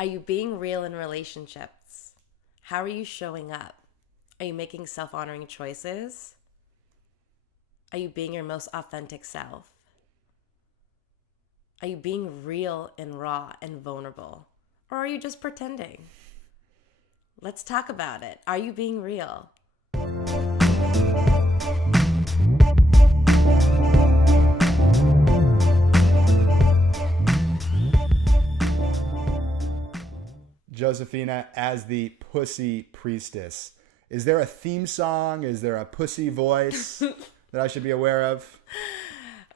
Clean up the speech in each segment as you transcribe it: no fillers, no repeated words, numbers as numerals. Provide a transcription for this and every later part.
Are you being real in relationships? How are you showing up? Are you making self-honoring choices? Are you being your most authentic self? Are you being real and raw and vulnerable? Or are you just pretending? Let's talk about it. Are you being real? Josefina, as the Pussy Priestess, is there a theme song? Is there a pussy voice that I should be aware of?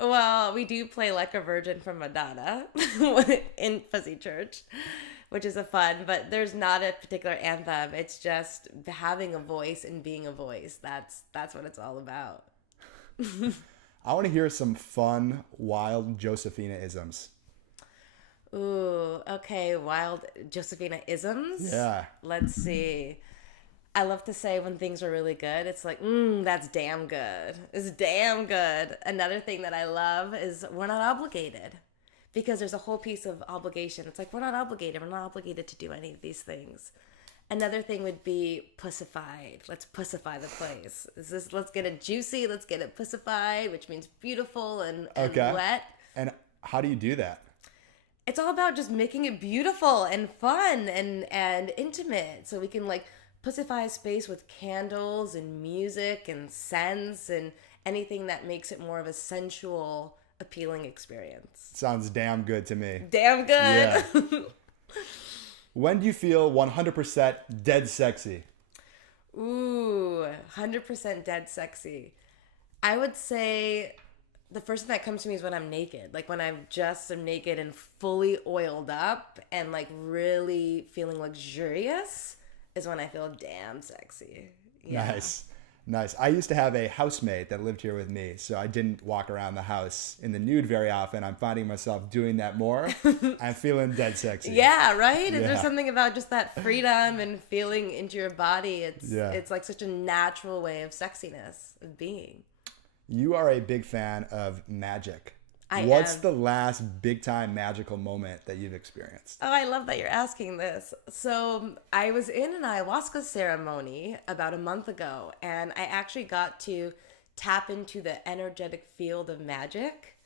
Well, we do play Like a Virgin from Madonna in Pussy Church, which is a fun, but there's not a particular anthem. It's just having a voice and being a voice. That's what it's all about. I want to hear some fun, wild Josefina isms. Ooh, okay, wild Josefina isms. Yeah. Let's see. I love to say when things are really good, it's like, that's damn good. It's damn good. Another thing that I love is we're not obligated because there's a whole piece of obligation. It's like, we're not obligated. We're not obligated to do any of these things. Another thing would be pussified. Let's pussify the place. Let's get it juicy. Let's get it pussified, which means beautiful and Okay. wet. And how do you do that? It's all about just making it beautiful and fun and intimate, so we can like pussify a space with candles and music and scents and anything that makes it more of a sensual, appealing experience. Sounds damn good to me. Damn good. Yeah. When do you feel 100% dead sexy? Ooh, 100% dead sexy. I would say the first thing that comes to me is when I'm naked. Like when I'm just am naked and fully oiled up and like really feeling luxurious is when I feel damn sexy. Yeah. Nice. I used to have a housemate that lived here with me, so I didn't walk around the house in the nude very often. I'm finding myself doing that more. I'm feeling dead sexy. Yeah, right? Is there Yeah. something about just that freedom and feeling into your body? Yeah. It's like such a natural way of sexiness, of being. You are a big fan of magic. I What's am. the last big time magical moment that you've experienced? Oh, I love that you're asking this. So, I was in an ayahuasca ceremony about a month ago, and I actually got to tap into the energetic field of magic.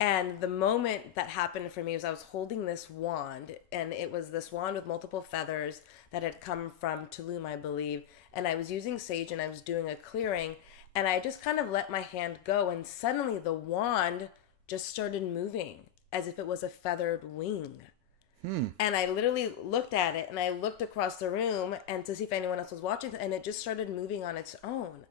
And the moment that happened for me was I was holding this wand, and it was this wand with multiple feathers that had come from Tulum, I believe. And I was using sage and I was doing a clearing, and I just kind of let my hand go, and suddenly the wand just started moving as if it was a feathered wing. And I literally looked at it and I looked across the room and to see if anyone else was watching, and it just started moving on its own.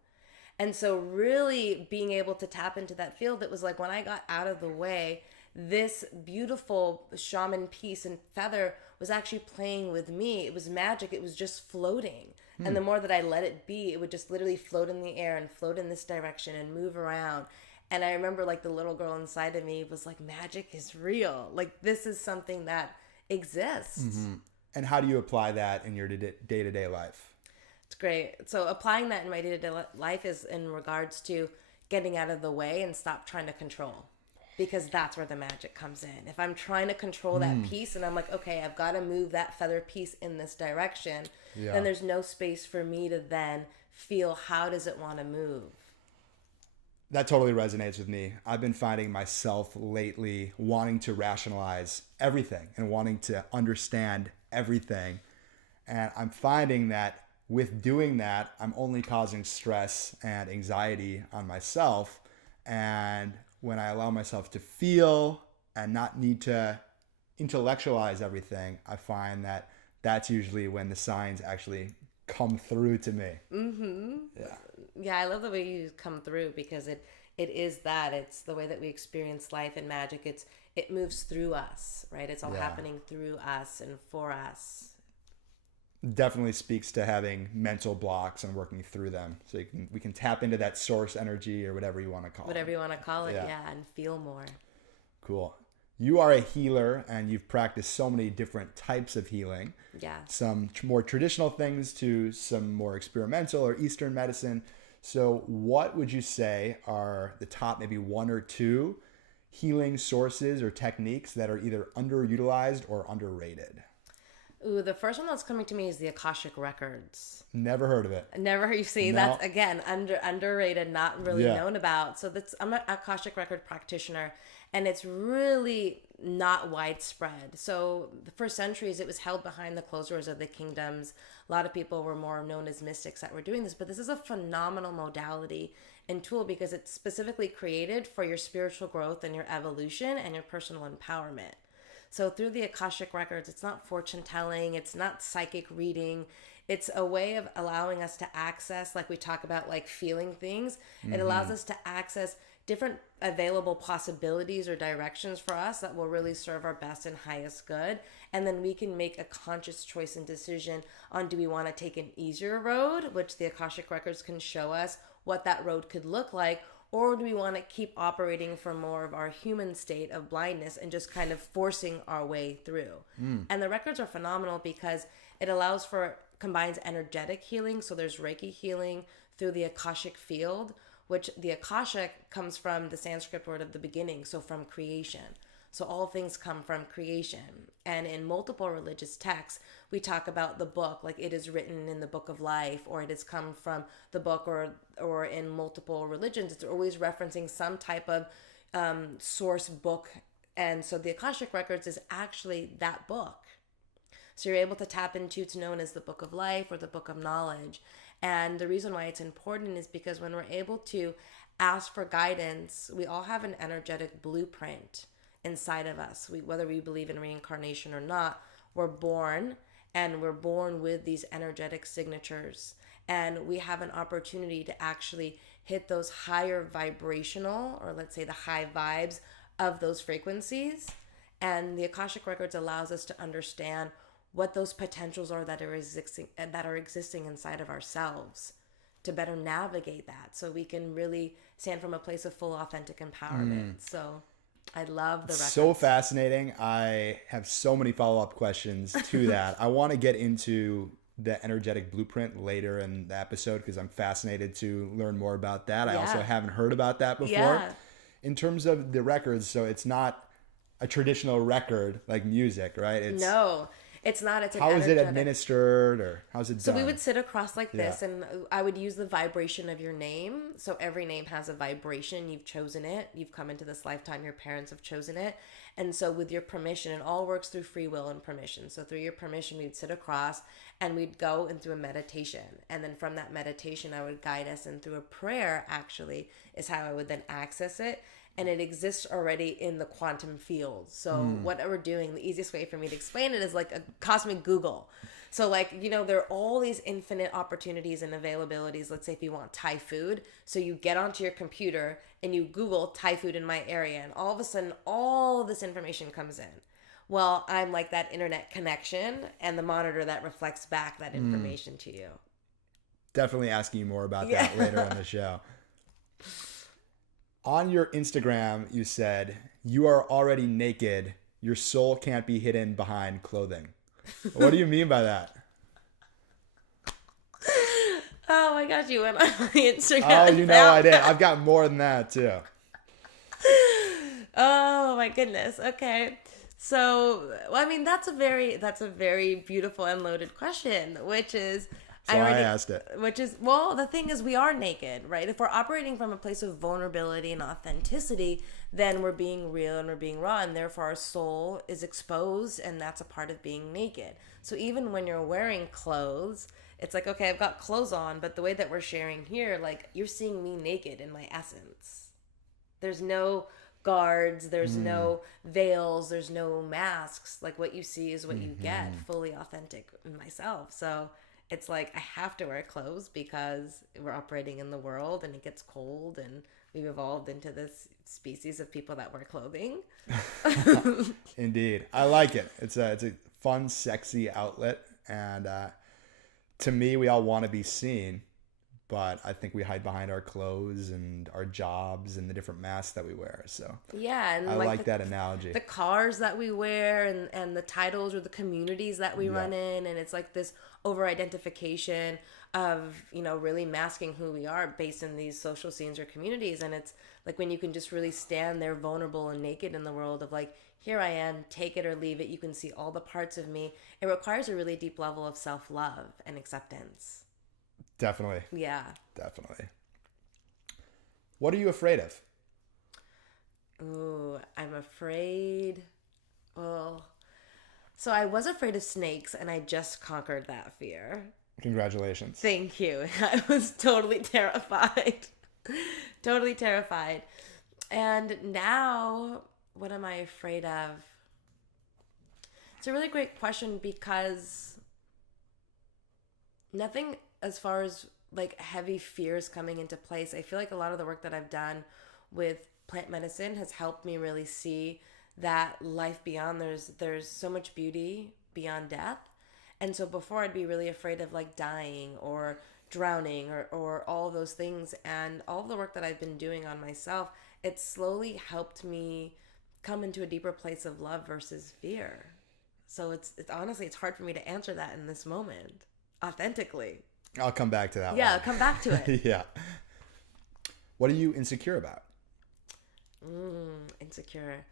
And so really being able to tap into that field, it was like when I got out of the way, this beautiful shaman piece and feather was actually playing with me. It was magic. It was just floating. And the more that I let it be, it would just literally float in the air and float in this direction and move around. And I remember like the little girl inside of me was like, magic is real. Like this is something that exists. And how do you apply that in your day-to-day life? It's great. So applying that in my day-to-day life is in regards to getting out of the way and stop trying to control, because that's where the magic comes in. If I'm trying to control that piece and I'm like, okay, I've got to move that feather piece in this direction, then there's no space for me to then feel how does it want to move. That totally resonates with me. I've been finding myself lately wanting to rationalize everything and wanting to understand everything. And I'm finding that with doing that, I'm only causing stress and anxiety on myself. And when I allow myself to feel and not need to intellectualize everything, I find that that's usually when the signs actually come through to me. Yeah. Yeah, I love the way you come through, because it is that. It's the way that we experience life and magic. It moves through us, right? It's all happening through us and for us. Definitely speaks to having mental blocks and working through them. So we can tap into that source energy or whatever you want to call Whatever it. you want to call it, Yeah. yeah, and feel more. Cool. You are a healer and you've practiced so many different types of healing. Yeah. Some more traditional things to some more experimental or Eastern medicine. So what would you say are the top maybe one or two healing sources or techniques that are either underutilized or underrated? Ooh, the first one that's coming to me is the Akashic Records. Never heard of it. Never, you see, No. that's again underrated, not really Yeah. known about. So I'm an Akashic Record practitioner, and it's really not widespread. So for centuries, it was held behind the closed doors of the kingdoms. A lot of people were more known as mystics that were doing this, but this is a phenomenal modality and tool because it's specifically created for your spiritual growth and your evolution and your personal empowerment. So through the Akashic Records, it's not fortune telling, it's not psychic reading. It's a way of allowing us to access, like we talk about, like feeling things. It allows us to access different available possibilities or directions for us that will really serve our best and highest good. And then we can make a conscious choice and decision on, do we want to take an easier road, which the Akashic Records can show us what that road could look like, or do we want to keep operating from more of our human state of blindness and just kind of forcing our way through? And the records are phenomenal because it allows for, combines energetic healing. So there's Reiki healing through the Akashic field, which the Akashic comes from the Sanskrit word of the beginning, so from creation. So all things come from creation. And in multiple religious texts, we talk about the book, like it is written in the book of life, or it has come from the book, or in multiple religions, it's always referencing some type of source book. And so the Akashic Records is actually that book. So you're able to tap into, it's known as the book of life or the book of knowledge. And the reason why it's important is because when we're able to ask for guidance, we all have an energetic blueprint inside of us. Whether we believe in reincarnation or not, we're born, and we're born with these energetic signatures. And we have an opportunity to actually hit those higher vibrational, or let's say the high vibes of those frequencies. And the Akashic Records allows us to understand what those potentials are that are existing inside of ourselves, to better navigate that, so we can really stand from a place of full authentic empowerment. So I love the records. So fascinating. I have so many follow-up questions to that. I want to get into the energetic blueprint later in the episode because I'm fascinated to learn more about that. I also haven't heard about that before. Yeah. In terms of the records, so it's not a traditional record like music, right? No, it's not. It's an how is it energetic. administered, or how's it done? So we would sit across like this, Yeah. and I would use the vibration of your name. So every name has a vibration. You've chosen it. You've come into this lifetime. Your parents have chosen it. And so with your permission, it all works through free will and permission. So through your permission, we'd sit across and we'd go into a meditation. And then from that meditation, I would guide us. And through a prayer, actually, is how I would then access it. And it exists already in the quantum field. So what we're doing, the easiest way for me to explain it is like a cosmic Google. So like, there are all these infinite opportunities and availabilities. Let's say if you want Thai food. So you get onto your computer and you Google Thai food in my area. And all of a sudden, all of this information comes in. Well, I'm like that internet connection and the monitor that reflects back that information to you. Definitely asking you more about that later on the show. On your Instagram, you said, "You are already naked. Your soul can't be hidden behind clothing." What do you mean by that? Oh my gosh, you went on my Instagram. Oh, you know I did. I've got more than that too. Oh my goodness. Okay. So, well, I mean, that's a very beautiful and loaded question, which is, So I asked it. Which is, well, the thing is, we are naked, right? If we're operating from a place of vulnerability and authenticity, then we're being real and we're being raw, and therefore our soul is exposed, and that's a part of being naked. So even when you're wearing clothes, it's like, okay, I've got clothes on, but the way that we're sharing here, like, you're seeing me naked in my essence. There's no guards, there's no veils, there's no masks. Like, what you see is what you get, fully authentic in myself. So it's like, I have to wear clothes because we're operating in the world and it gets cold, and we've evolved into this species of people that wear clothing. Indeed. I like it. It's a fun, sexy outlet. And to me, we all want to be seen, but I think we hide behind our clothes and our jobs and the different masks that we wear. So yeah, and I like that analogy. The cars that we wear and the titles or the communities that we run in, and it's like this over-identification of, really masking who we are based in these social scenes or communities. And it's like when you can just really stand there vulnerable and naked in the world of like, here I am, take it or leave it. You can see all the parts of me. It requires a really deep level of self-love and acceptance. Definitely. Yeah. Definitely. What are you afraid of? Ooh, I'm afraid. Well, so I was afraid of snakes, and I just conquered that fear. Congratulations. Thank you. I was totally terrified. Totally terrified. And now, what am I afraid of? It's a really great question because nothing as far as like heavy fears coming into place. I feel like a lot of the work that I've done with plant medicine has helped me really see that life beyond, there's so much beauty beyond death. And so before I'd be really afraid of like dying or drowning or all those things. And all of the work that I've been doing on myself, it slowly helped me come into a deeper place of love versus fear. So it's honestly, it's hard for me to answer that in this moment authentically. I'll come back to that Yeah, one. come back to it. Yeah. What are you insecure about? Insecure.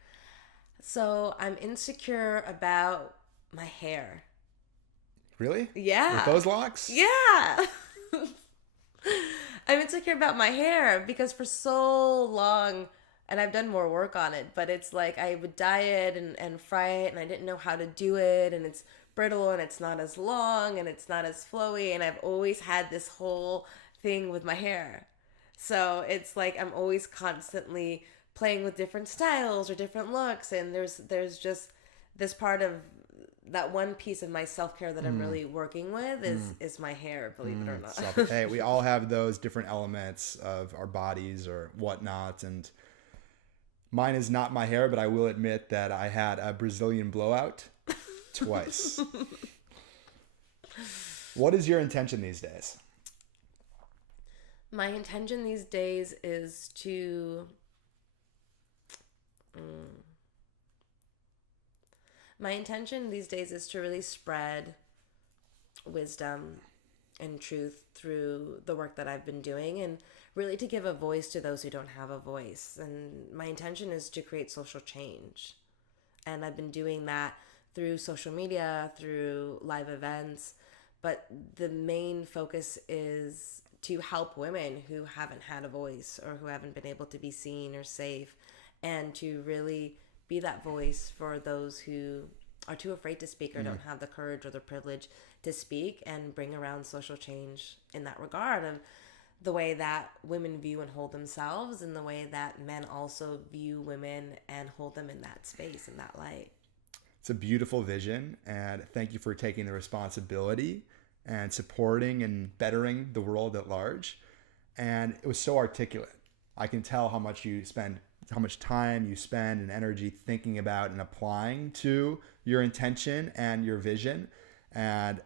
So I'm insecure about my hair. Really? Yeah. With those locks? Yeah. I'm insecure about my hair because for so long, and I've done more work on it, but it's like I would dye it and fry it, and I didn't know how to do it, and it's brittle, and it's not as long, and it's not as flowy, and I've always had this whole thing with my hair. So it's like I'm always constantly playing with different styles or different looks, and there's just this part of that one piece of my self-care that I'm really working with is my hair, believe it or not. Hey, we all have those different elements of our bodies or whatnot, and mine is not my hair, but I will admit that I had a Brazilian blowout twice. What is your intention these days? My intention these days is to really spread wisdom and truth through the work that I've been doing, and really to give a voice to those who don't have a voice. And my intention is to create social change. And I've been doing that through social media, through live events, but the main focus is to help women who haven't had a voice or who haven't been able to be seen or safe, and to really be that voice for those who are too afraid to speak or don't have the courage or the privilege to speak, and bring around social change in that regard of the way that women view and hold themselves, and the way that men also view women and hold them in that space, in that light. It's a beautiful vision, and thank you for taking the responsibility and supporting and bettering the world at large. And it was so articulate. I can tell how much time you spend and energy thinking about and applying to your intention and your vision. And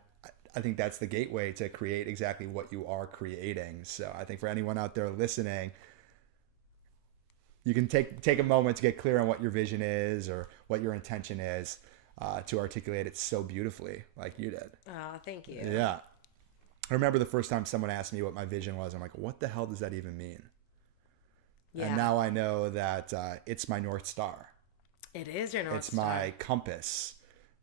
I think that's the gateway to create exactly what you are creating. So I think for anyone out there listening, you can take a moment to get clear on what your vision is or what your intention is, to articulate it so beautifully like you did. Oh, thank you. Yeah. I remember the first time someone asked me what my vision was. I'm like, what the hell does that even mean? Yeah. And now I know that it's my North Star. It is your North It's Star. my compass.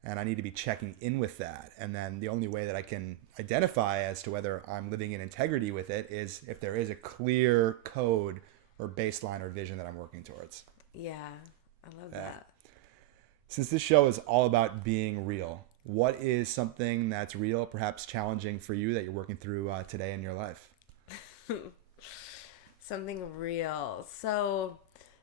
And I need to be checking in with that. And then the only way that I can identify as to whether I'm living in integrity with it is if there is a clear code or baseline or vision that I'm working towards. Yeah, I love that. Since this show is all about being real, what is something that's real, perhaps challenging for you that you're working through today in your life? Something real. So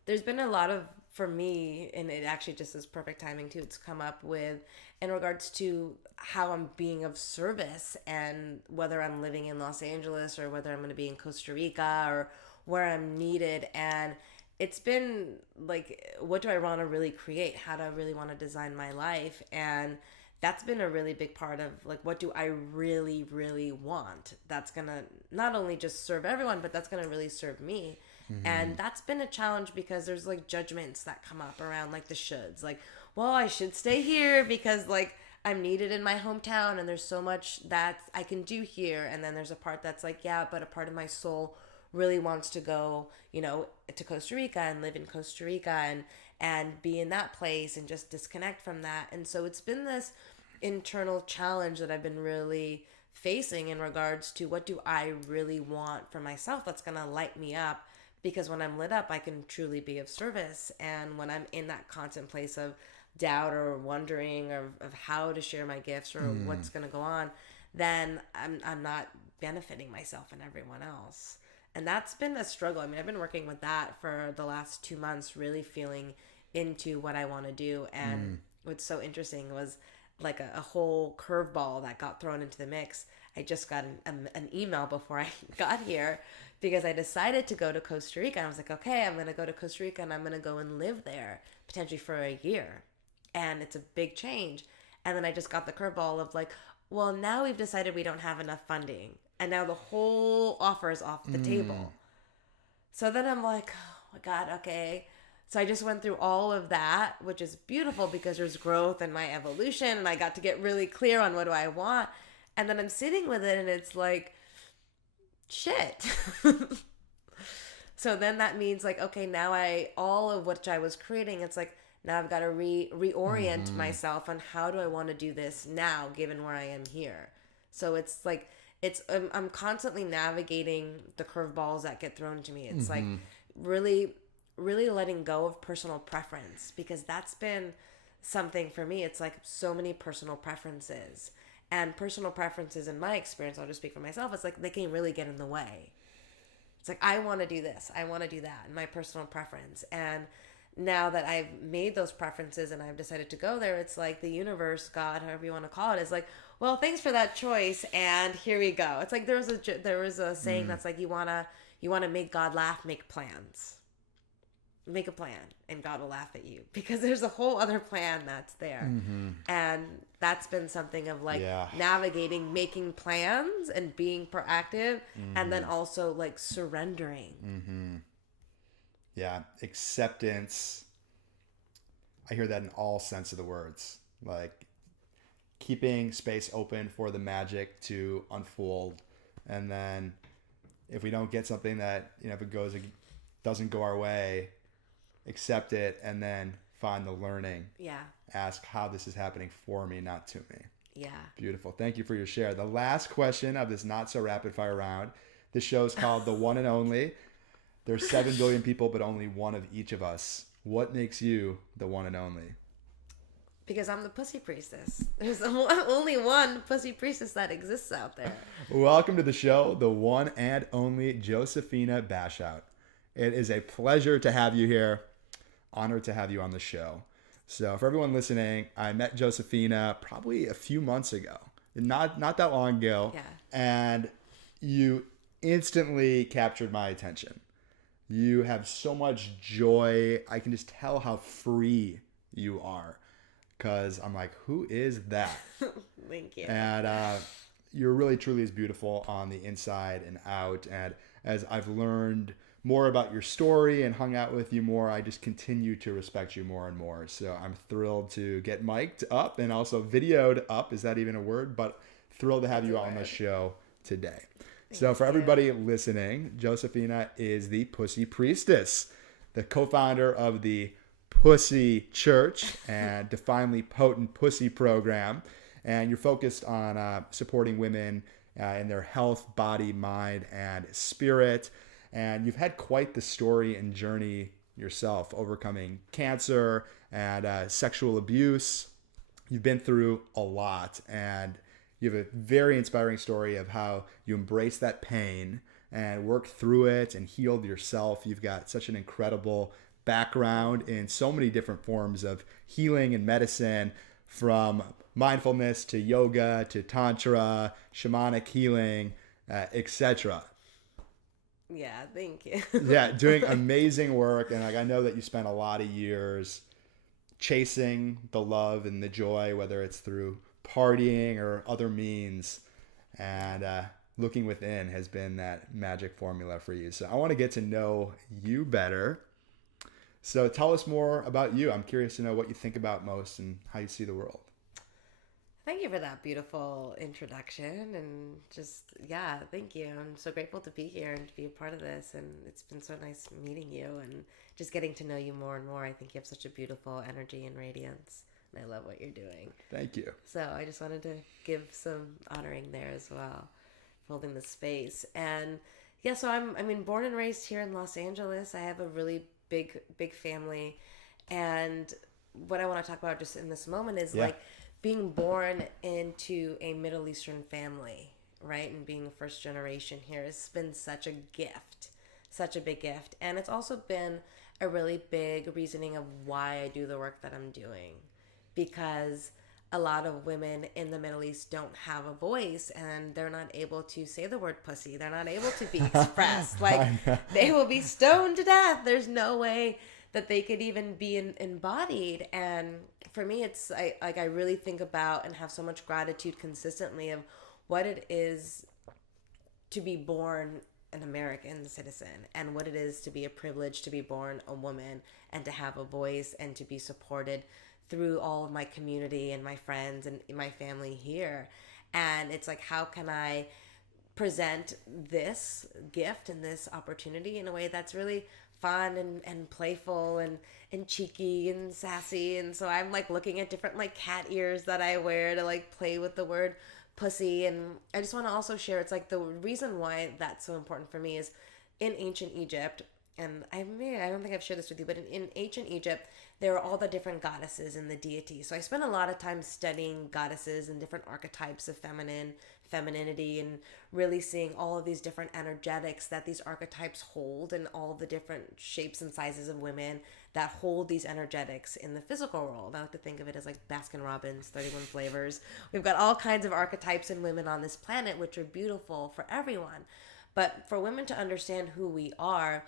there's been a lot of, for me, and it actually just is perfect timing too, it's come up with in regards to how I'm being of service, and whether I'm living in Los Angeles or whether I'm going to be in Costa Rica or where I'm needed. And it's been like, what do I want to really create? How do I really want to design my life? And that's been a really big part of like, what do I really, really want? That's going to not only just serve everyone, but that's going to really serve me. Mm-hmm. And that's been a challenge because there's like judgments that come up around like the shoulds. Like, well, I should stay here because like I'm needed in my hometown and there's so much that I can do here. And then there's a part that's like, yeah, but a part of my soul really wants to go, to Costa Rica and live in Costa Rica. and be in that place and just disconnect from that. And so it's been this internal challenge that I've been really facing in regards to what do I really want for myself that's going to light me up, because when I'm lit up, I can truly be of service. And when I'm in that constant place of doubt or wondering of how to share my gifts or what's going to go on, then I'm not benefiting myself and everyone else. And that's been a struggle. I mean, I've been working with that for the last 2 months, really feeling into what I want to do. And what's so interesting was like a whole curveball that got thrown into the mix. I just got an email before I got here because I decided to go to Costa Rica. I was like, okay, I'm going to go to Costa Rica and I'm going to go and live there potentially for a year. And it's a big change. And then I just got the curveball of like, well, now we've decided we don't have enough funding. And now the whole offer is off the table. So then I'm like, oh my God, okay. So I just went through all of that, which is beautiful because there's growth and my evolution. And I got to get really clear on what do I want. And then I'm sitting with it and it's like, shit. So then that means like, okay, now all of what I was creating, it's like, now I've got to reorient myself on how do I want to do this now, given where I am here. So it's like, I'm constantly navigating the curveballs that get thrown to me. It's like really, really letting go of personal preference, because that's been something for me. It's like so many personal preferences, and personal preferences in my experience, I'll just speak for myself. It's like they can really get in the way. It's like, I want to do this, I want to do that, and my personal preference. And now that I've made those preferences and I've decided to go there, it's like the universe, God, however you want to call it, is like, well, thanks for that choice, and here we go. It's like there was a saying that's like, you wanna make God laugh, make plans. Make a plan, and God will laugh at you, because there's a whole other plan that's there. And that's been something of like navigating, making plans and being proactive, and then also like surrendering. Yeah, acceptance. I hear that in all sense of the words. Like keeping space open for the magic to unfold, and then if we don't get something that, if it doesn't go our way, accept it, and then find the learning. Yeah. Ask how this is happening for me, not to me. Yeah. Beautiful. Thank you for your share. The last question of this not so rapid fire round. This show is called The One and Only. There's 7 billion people, but only one of each of us. What makes you the one and only? Because I'm the Pussy Priestess. There's only one Pussy Priestess that exists out there. Welcome to the show, the one and only Josefina Bashout. It is a pleasure to have you here. Honored to have you on the show. So for everyone listening, I met Josefina probably a few months ago. Not that long ago. Yeah. And you instantly captured my attention. You have so much joy. I can just tell how free you are, because I'm like, who is that? Thank you. And you're really, truly as beautiful on the inside and out. And as I've learned more about your story and hung out with you more, I just continue to respect you more and more. So I'm thrilled to get mic'd up and also videoed up. Is that even a word? But thrilled to have you on the show today. So for everybody listening, Josefina is the Pussy Priestess, the co-founder of the Pussy Church and Divinely Potent Pussy program. And you're focused on supporting women in their health, body, mind, and spirit. And you've had quite the story and journey yourself, overcoming cancer and sexual abuse. You've been through a lot, and you have a very inspiring story of how you embraced that pain and worked through it and healed yourself. You've got such an incredible background in so many different forms of healing and medicine, from mindfulness to yoga to tantra, shamanic healing, etc. Yeah, thank you. Yeah, doing amazing work. And I know that you spent a lot of years chasing the love and the joy, whether it's through partying or other means, and looking within has been that magic formula for you. So I want to get to know you better. So tell us more about you. I'm curious to know what you think about most and how you see the world. Thank you for that beautiful introduction, and just, yeah, thank you. I'm so grateful to be here and to be a part of this, and it's been so nice meeting you and just getting to know you more and more. I think you have such a beautiful energy and radiance, and I love what you're doing. Thank you. So I just wanted to give some honoring there as well, holding the space. And yeah, so I mean, born and raised here in Los Angeles. I have a really big family, and what I want to talk about just in this moment is like being born into a Middle Eastern family, right? And being first generation here has been such a gift, such a big gift. And it's also been a really big reasoning of why I do the work that I'm doing. Because a lot of women in the Middle East don't have a voice, and they're not able to say the word pussy. They're not able to be expressed. Like, they will be stoned to death. There's no way that they could even be embodied. And for me, it's I really think about and have so much gratitude consistently of what it is to be born an American citizen, and what it is to be a privilege to be born a woman and to have a voice and to be supported through all of my community and my friends and my family here. And it's like, how can I present this gift and this opportunity in a way that's really fun and playful and cheeky and sassy. And so I'm like looking at different like cat ears that I wear to like play with the word pussy. And I just want to also share, it's like the reason why that's so important for me is in ancient Egypt, and I don't think I've shared this with you, but in ancient Egypt, there are all the different goddesses and the deities. So I spent a lot of time studying goddesses and different archetypes of femininity, and really seeing all of these different energetics that these archetypes hold, and all the different shapes and sizes of women that hold these energetics in the physical world. I like to think of it as like Baskin Robbins, 31 flavors. We've got all kinds of archetypes and women on this planet, which are beautiful for everyone. But for women to understand who we are,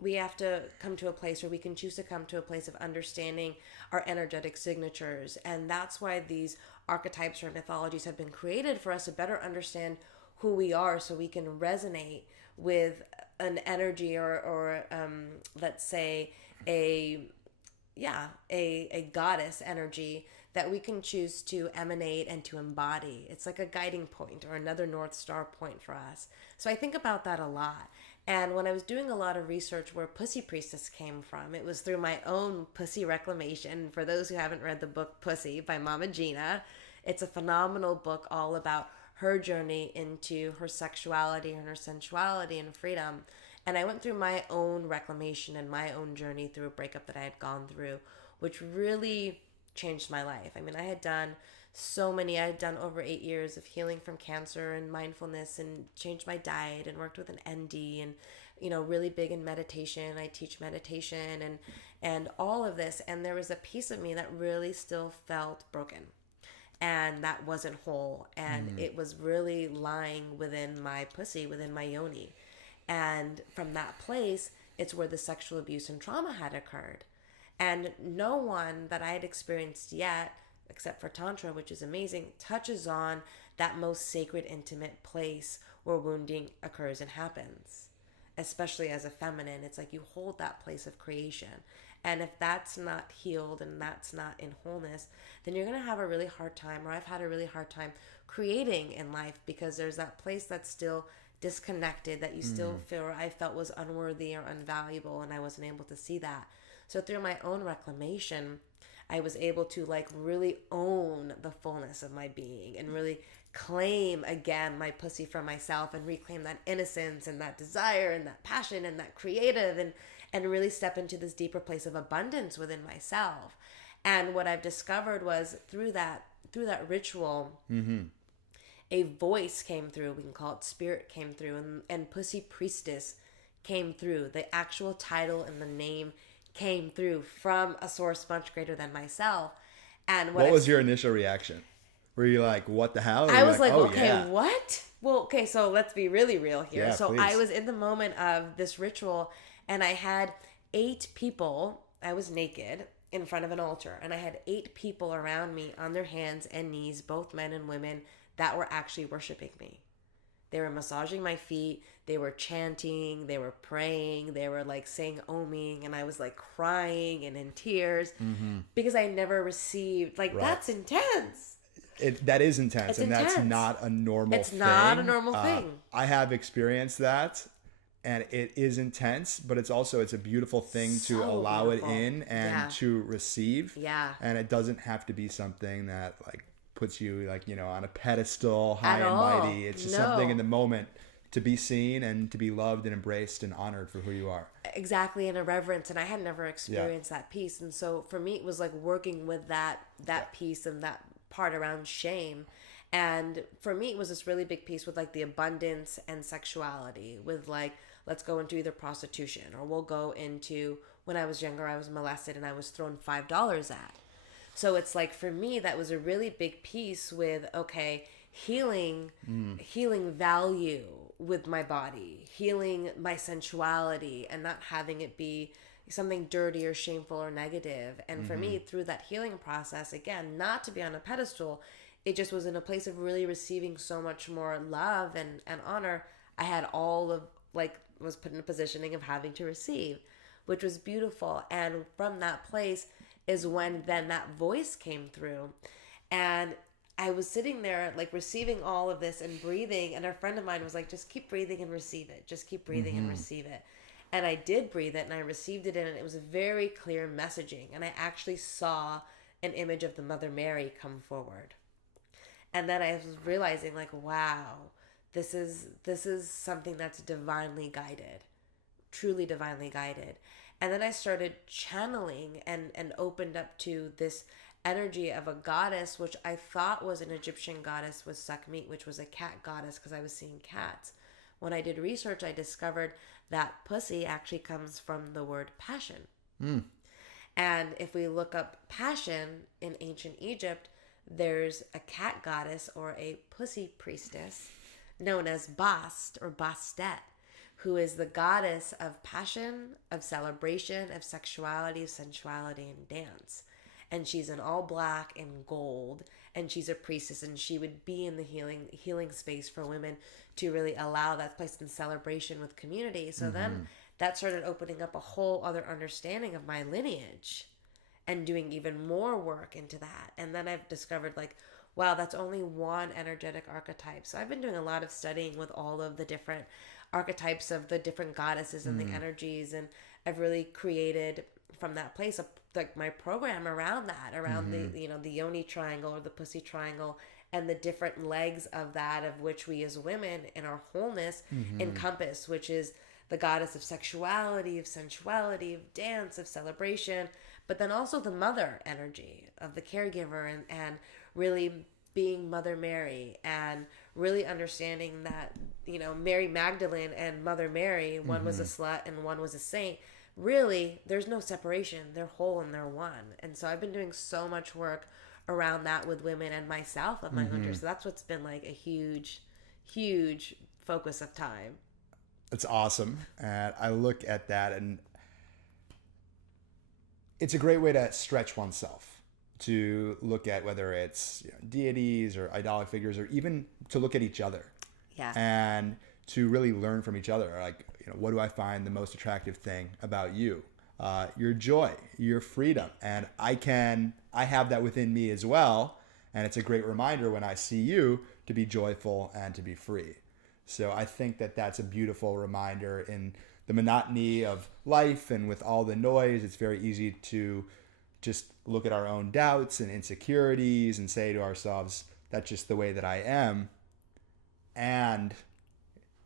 we have to come to a place where we can choose to come to a place of understanding our energetic signatures. And that's why these archetypes or mythologies have been created, for us to better understand who we are, so we can resonate with an energy or let's say a goddess energy that we can choose to emanate and to embody. It's like a guiding point or another North Star point for us. So I think about that a lot. And when I was doing a lot of research where Pussy Priestess came from, it was through my own pussy reclamation. For those who haven't read the book Pussy by Mama Gina, it's a phenomenal book all about her journey into her sexuality and her sensuality and freedom. And I went through my own reclamation and my own journey through a breakup that I had gone through, which really changed my life. I mean, I had done over 8 years of healing from cancer and mindfulness, and changed my diet and worked with an ND, and, really big in meditation. I teach meditation and all of this. And there was a piece of me that really still felt broken, and that wasn't whole. And it was really lying within my pussy, within my yoni. And from that place, it's where the sexual abuse and trauma had occurred. And no one that I had experienced yet, except for Tantra, which is amazing, touches on that most sacred, intimate place where wounding occurs and happens. Especially as a feminine, it's like you hold that place of creation. And if that's not healed and that's not in wholeness, then you're going to have a really hard time, or I've had a really hard time creating in life, because there's that place that's still disconnected, that you still feel, or I felt was unworthy or unvaluable, and I wasn't able to see that. So through my own reclamation, I was able to like really own the fullness of my being and really claim again my pussy for myself, and reclaim that innocence and that desire and that passion and that creative, and really step into this deeper place of abundance within myself. And what I've discovered was through that ritual, a voice came through. We can call it spirit came through, and Pussy Priestess came through. The actual title and the name came through from a source much greater than myself. And what was your initial reaction? Were you like, what the hell? I was like, okay, what? Well, okay, so let's be really real here. Yeah, so please. I was in the moment of this ritual, and I had 8 people. I was naked in front of an altar, and I had 8 people around me on their hands and knees, both men and women, that were actually worshiping me. They were massaging my feet. They were chanting. They were praying. They were like saying oming. And I was like crying and in tears because I never received, like, that's intense. that is intense, It's and intense. that's not a normal thing. It's not a normal thing. I have experienced that, and it is intense, but it's a beautiful thing to So allow beautiful. it in and to receive. Yeah. And it doesn't have to be something that like puts you like, on a pedestal, high At and all. mighty. It's just No. something in the moment to be seen and to be loved and embraced and honored for who you are. Exactly, in a reverence, and I had never experienced that piece, and so for me it was like working with that piece and that part around shame. And for me it was this really big piece with like the abundance and sexuality, with like, let's go into either prostitution, or we'll go into, when I was younger I was molested and I was thrown $5 at. So it's like, for me that was a really big piece with, okay, healing value with my body, healing my sensuality, and not having it be something dirty or shameful or negative. And for me, through that healing process, again, not to be on a pedestal, it just was in a place of really receiving so much more love and honor. I had all of, like, was put in a positioning of having to receive, which was beautiful. And from that place is when then that voice came through, and I was sitting there like receiving all of this and breathing, and a friend of mine was like, just keep breathing and receive it. Just keep breathing and receive it. And I did breathe it, and I received it, and it was a very clear messaging. And I actually saw an image of the Mother Mary come forward. And then I was realizing like, wow, this is something that's divinely guided, truly divinely guided. And then I started channeling and opened up to this energy of a goddess, which I thought was an Egyptian goddess, was Sekhmet, which was a cat goddess, because I was seeing cats. When I did research, I discovered that pussy actually comes from the word passion. And if we look up passion in ancient Egypt, there's a cat goddess, or a pussy priestess, known as Bast or Bastet, who is the goddess of passion, of celebration, of sexuality, of sensuality, and dance. And she's in all black and gold, and she's a priestess, and she would be in the healing space for women to really allow that place in celebration with community. So then that started opening up a whole other understanding of my lineage, and doing even more work into that. And then I've discovered like, wow, that's only one energetic archetype. So I've been doing a lot of studying with all of the different archetypes of the different goddesses and the energies, and I've really created from that place like my program around that, around the the yoni triangle or the pussy triangle, and the different legs of that, of which we as women in our wholeness encompass, which is the goddess of sexuality, of sensuality, of dance, of celebration, but then also the mother energy of the caregiver, and really being Mother Mary, and really understanding that, Mary Magdalene and Mother Mary, one was a slut and one was a saint. Really, there's no separation. They're whole and they're one. And so I've been doing so much work around that with women and myself of my own journey. So that's what's been like a huge, huge focus of time. It's awesome. And I look at that, and it's a great way to stretch oneself, to look at whether it's deities or idolic figures, or even to look at each other. Yeah. And to really learn from each other. Like, what do I find the most attractive thing about you? Your joy, your freedom. And I have that within me as well. And it's a great reminder when I see you to be joyful and to be free. So I think that that's a beautiful reminder in the monotony of life, and with all the noise, it's very easy to just look at our own doubts and insecurities and say to ourselves, that's just the way that I am. And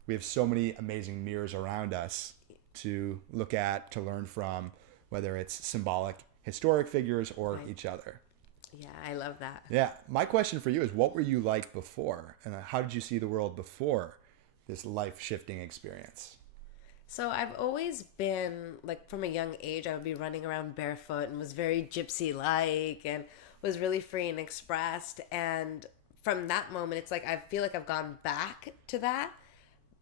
we have so many amazing mirrors around us to look at, to learn from, whether it's symbolic, historic figures, or each other. Yeah, I love that. Yeah. My question for you is, what were you like before? And how did you see the world before this life-shifting experience? So I've always been, like, from a young age, I would be running around barefoot and was very gypsy-like and was really free and expressed. And from that moment, it's like I feel like I've gone back to that.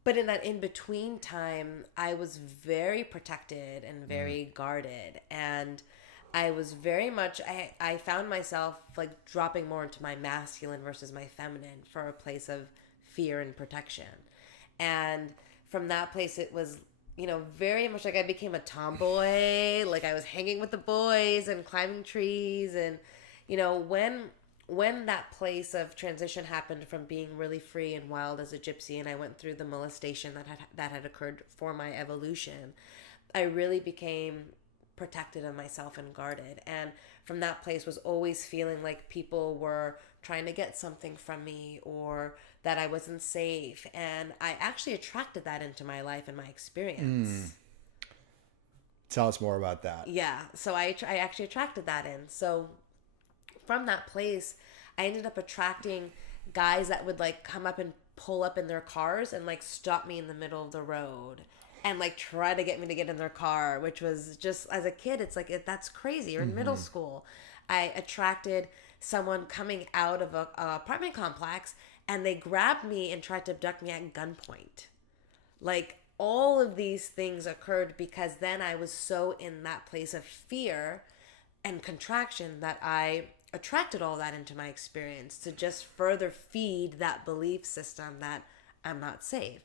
But in that in-between time, I was very protected and very guarded. And I was very much, I found myself like dropping more into my masculine versus my feminine for a place of fear and protection. And from that place, it was, very much like I became a tomboy. Like I was hanging with the boys and climbing trees. And, when that place of transition happened from being really free and wild as a gypsy, and I went through the molestation that had occurred for my evolution, I really became protected of myself and guarded. And from that place was always feeling like people were trying to get something from me, or that I wasn't safe. And I actually attracted that into my life and my experience. Tell us more about that. Yeah. So I actually attracted that in. So from that place, I ended up attracting guys that would like come up and pull up in their cars and like stop me in the middle of the road and like try to get me to get in their car, which was just, as a kid, it's like, that's crazy. You're in middle school. I attracted someone coming out of a apartment complex, and they grabbed me and tried to abduct me at gunpoint. Like, all of these things occurred because then I was so in that place of fear and contraction that I attracted all that into my experience to just further feed that belief system that I'm not safe.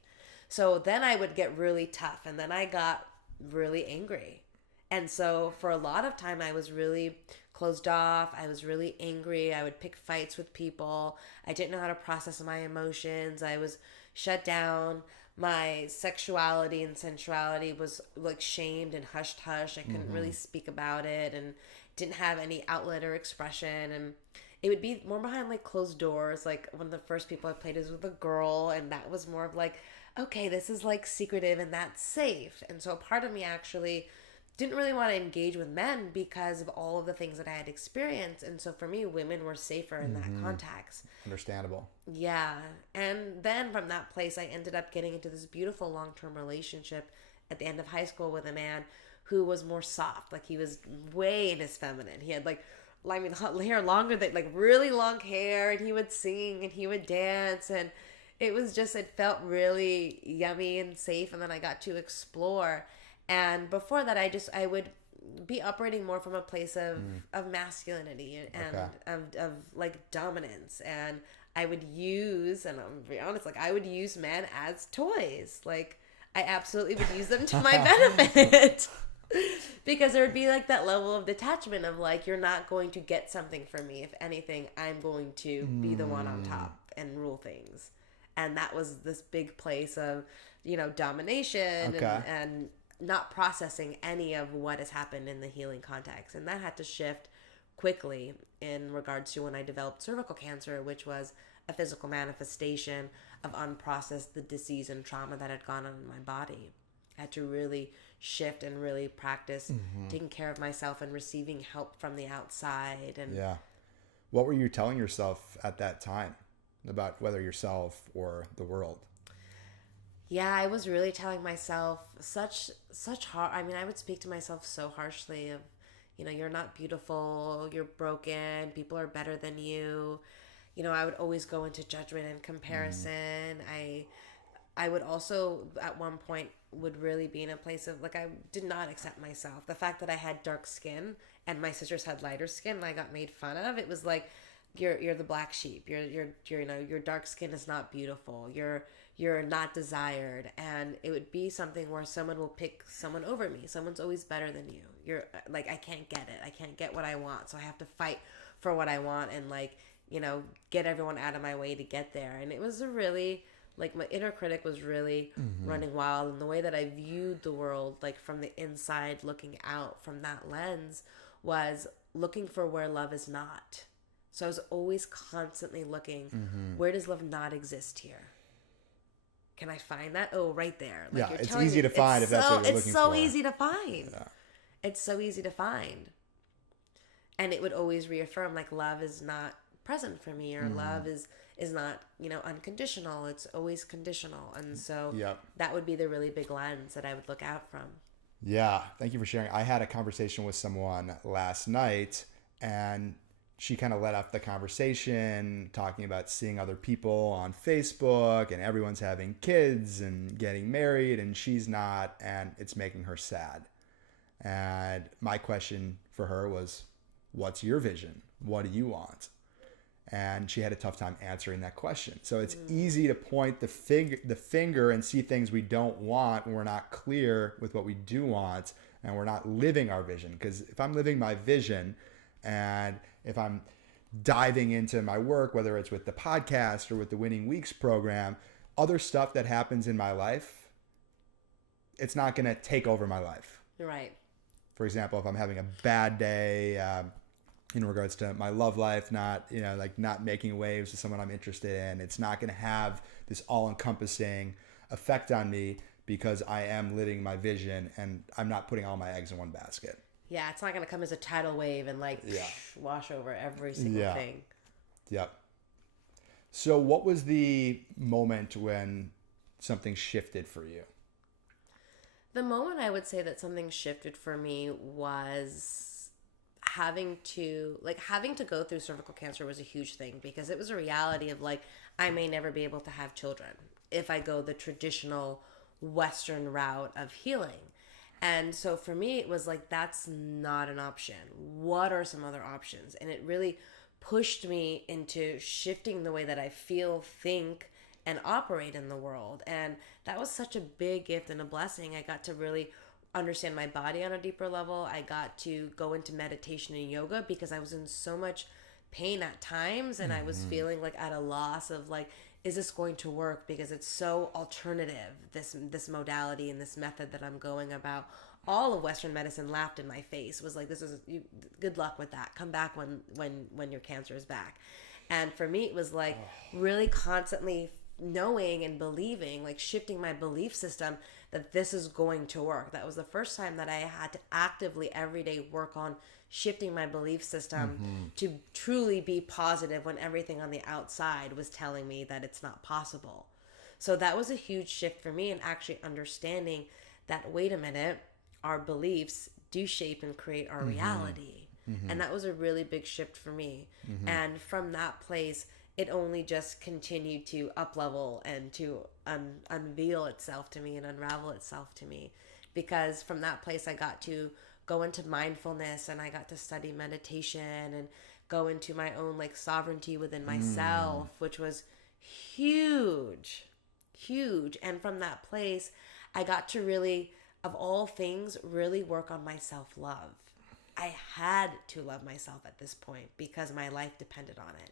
So then I would get really tough, and then I got really angry. And so for a lot of time, I was really closed off. I was really angry. I would pick fights with people. I didn't know how to process my emotions. I was shut down. My sexuality and sensuality was like shamed and hushed hush. I couldn't really speak about it and didn't have any outlet or expression. And it would be more behind like closed doors. Like one of the first people I played was with a girl, and that was more of like, okay, this is like secretive and that's safe. And so part of me actually didn't really want to engage with men because of all of the things that I had experienced. And so for me, women were safer in that context. Understandable. Yeah. And then from that place, I ended up getting into this beautiful long-term relationship at the end of high school with a man who was more soft. Like he was way in his feminine. He had like, I mean, hair longer than like really long hair, and he would sing and he would dance, and it was just, it felt really yummy and safe. And then I got to explore. And before that, I would be operating more from a place of masculinity and of like dominance. And I would use, and I'm gonna be honest, like I would use men as toys. Like I absolutely would use them to my benefit. Because there would be like that level of detachment of like, you're not going to get something from me. If anything, I'm going to be the one on top and rule things. And that was this big place of, domination and not processing any of what has happened in the healing context. And that had to shift quickly in regards to when I developed cervical cancer, which was a physical manifestation of unprocessed the disease and trauma that had gone on in my body. I had to really shift and really practice taking care of myself and receiving help from the outside. And yeah. What were you telling yourself at that time about whether yourself or the world? Yeah, I was really telling myself such hard. I mean, I would speak to myself so harshly of, you're not beautiful, you're broken, people are better than you. I would always go into judgment and comparison. I would also, at one point, would really be in a place of, like, I did not accept myself. The fact that I had dark skin and my sisters had lighter skin and I got made fun of, it was like, you're the black sheep. Your dark skin is not beautiful. You're not desired. And it would be something where someone will pick someone over me. Someone's always better than you. You're like, I can't get it. I can't get what I want. So I have to fight for what I want and get everyone out of my way to get there. And it was a really, like, my inner critic was really running wild. And the way that I viewed the world, like from the inside, looking out from that lens, was looking for where love is not. So I was always constantly looking, where does love not exist here? Can I find that? Oh, right there. Like, yeah, it's easy to find if that's what you're looking for. It's so easy to find. Yeah. It's so easy to find. And it would always reaffirm, like, love is not present for me, or love is not, unconditional. It's always conditional. And so that would be the really big lens that I would look out from. Yeah, thank you for sharing. I had a conversation with someone last night, and she kind of led off the conversation talking about seeing other people on Facebook, and everyone's having kids and getting married and she's not, and it's making her sad. And my question for her was, what's your vision? What do you want? And she had a tough time answering that question. So it's easy to point the finger and see things we don't want when we're not clear with what we do want and we're not living our vision. Because if I'm living my vision, and if I'm diving into my work, whether it's with the podcast or with the Winning Weeks program, other stuff that happens in my life, it's not going to take over my life. Right. For example, if I'm having a bad day, in regards to my love life, not, like not making waves with someone I'm interested in, it's not going to have this all-encompassing effect on me because I am living my vision and I'm not putting all my eggs in one basket. Yeah, it's not going to come as a tidal wave and wash over every single thing. Yep. So what was the moment when something shifted for you? The moment I would say that something shifted for me was having to go through cervical cancer was a huge thing, because it was a reality of like, I may never be able to have children if I go the traditional Western route of healing. And so for me, it was like, that's not an option. What are some other options? And it really pushed me into shifting the way that I feel, think, and operate in the world. And that was such a big gift and a blessing. I got to really understand my body on a deeper level. I got to go into meditation and yoga because I was in so much pain at times, and I was feeling like at a loss of like, is this going to work? Because it's so alternative, this modality and this method that I'm going about. All of Western medicine laughed in my face, was like, good luck with that. Come back when your cancer is back. And for me, it was like really constantly knowing and believing, like shifting my belief system that this is going to work. That was the first time that I had to actively every day work on shifting my belief system to truly be positive when everything on the outside was telling me that it's not possible. So that was a huge shift for me, and actually understanding that, wait a minute, our beliefs do shape and create our reality. And that was a really big shift for me. And from that place, it only just continued to up-level and to unveil itself to me and unravel itself to me. Because from that place, I got to go into mindfulness, and I got to study meditation and go into my own like sovereignty within myself, which was huge. And from that place, I got to really, of all things, really work on my self-love. I had to love myself at this point because my life depended on it.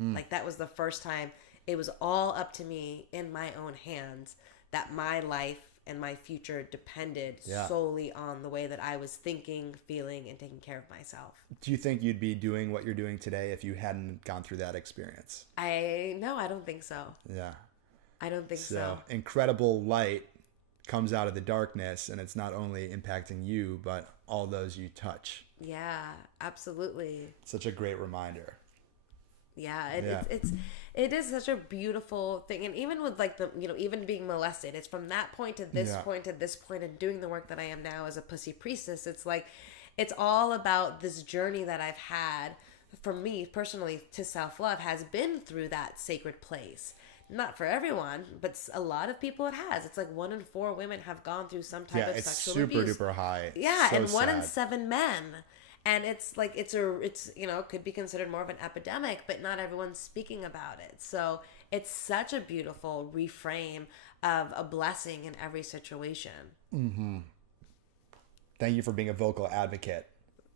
Like, that was the first time it was all up to me in my own hands, that my life and my future depended solely on the way that I was thinking, feeling, and taking care of myself. Do you think you'd be doing what you're doing today if you hadn't gone through that experience? No, I don't think so. Yeah. I don't think so. Incredible light comes out of the darkness, and it's not only impacting you, but all those you touch. Yeah, absolutely. Such a great reminder. Yeah, it is such a beautiful thing. And even with like even being molested, it's from that point to this point to this point, and doing the work that I am now as a Pussy Priestess. It's like, it's all about this journey that I've had, for me personally, to self-love, has been through that sacred place. Not for everyone, but a lot of people it has. It's like 1 in 4 women have gone through some type of sexual abuse. It's super duper high. Yeah, so and 1 in sad. 7 men. And it's like, it's could be considered more of an epidemic, but not everyone's speaking about it. So it's such a beautiful reframe of a blessing in every situation. Thank you for being a vocal advocate.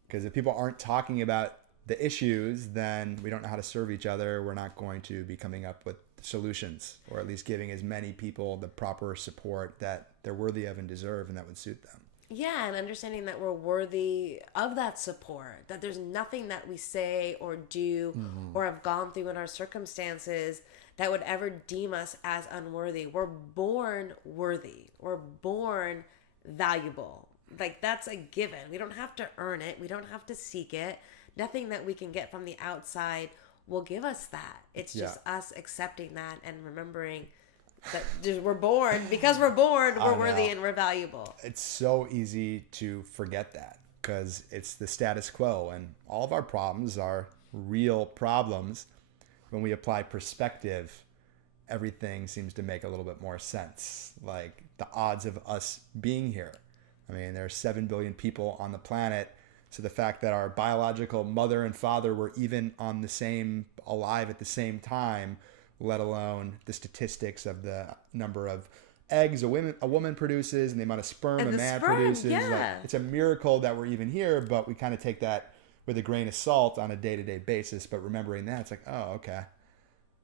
Because if people aren't talking about the issues, then we don't know how to serve each other. We're not going to be coming up with solutions, or at least giving as many people the proper support that they're worthy of and deserve, and that would suit them. Yeah, and understanding that we're worthy of that support, that there's nothing that we say or do or have gone through in our circumstances that would ever deem us as unworthy. We're born worthy. We're born valuable. Like, that's a given. We don't have to earn it. We don't have to seek it. Nothing that we can get from the outside will give us that. It's just us accepting that and remembering that we're born, because we're born, we're worthy and we're valuable. It's so easy to forget that, because it's the status quo, and all of our problems are real problems. When we apply perspective, everything seems to make a little bit more sense. Like the odds of us being here. I mean, there are 7 billion people on the planet. So the fact that our biological mother and father were even alive at the same time, let alone the statistics of the number of eggs a woman produces and the amount of sperm a man produces. Yeah. Like, it's a miracle that we're even here, but we kind of take that with a grain of salt on a day-to-day basis, but remembering that, it's like, oh, okay.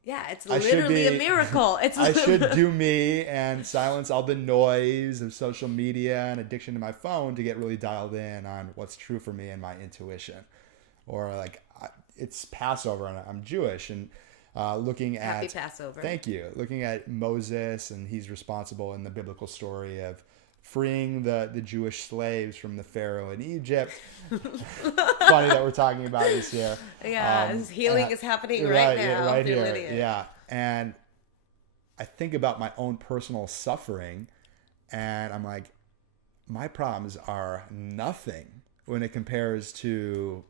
Yeah, it's literally a miracle. I should do me and silence all the noise of social media and addiction to my phone to get really dialed in on what's true for me and my intuition. Or like, it's Passover and I'm Jewish, and looking at Happy Passover. Thank you. Looking at Moses, and he's responsible in the biblical story of freeing the Jewish slaves from the Pharaoh in Egypt. Funny that we're talking about this here. Yeah, his healing is happening right now. Right here. Lineage. Yeah. And I think about my own personal suffering, and I'm like, my problems are nothing when it compares to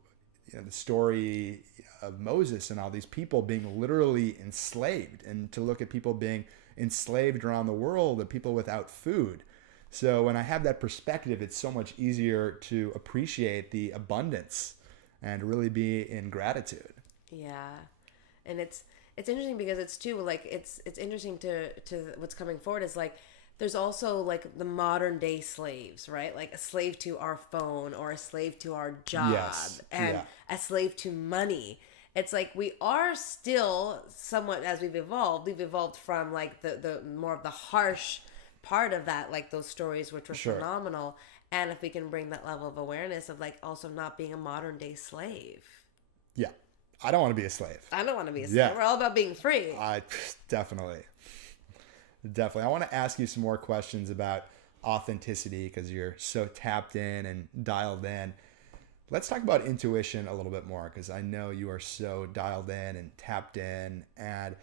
the story of Moses and all these people being literally enslaved, and to look at people being enslaved around the world, and people without food. So when I have that perspective, it's so much easier to appreciate the abundance and really be in gratitude. Yeah. And it's interesting because it's too, like, it's interesting to what's coming forward is like, there's also like the modern day slaves, right? Like a slave to our phone, or a slave to our job, and a slave to money. It's like we are still somewhat, as we've evolved from like the more of the harsh part of that, like those stories which were phenomenal. And if we can bring that level of awareness of like also not being a modern day slave. Yeah. I don't want to be a slave. I don't want to be a slave. Yeah. We're all about being free. Definitely. I want to ask you some more questions about authenticity, because you're so tapped in and dialed in. Let's talk about intuition a little bit more, because I know you are so dialed in and tapped in. And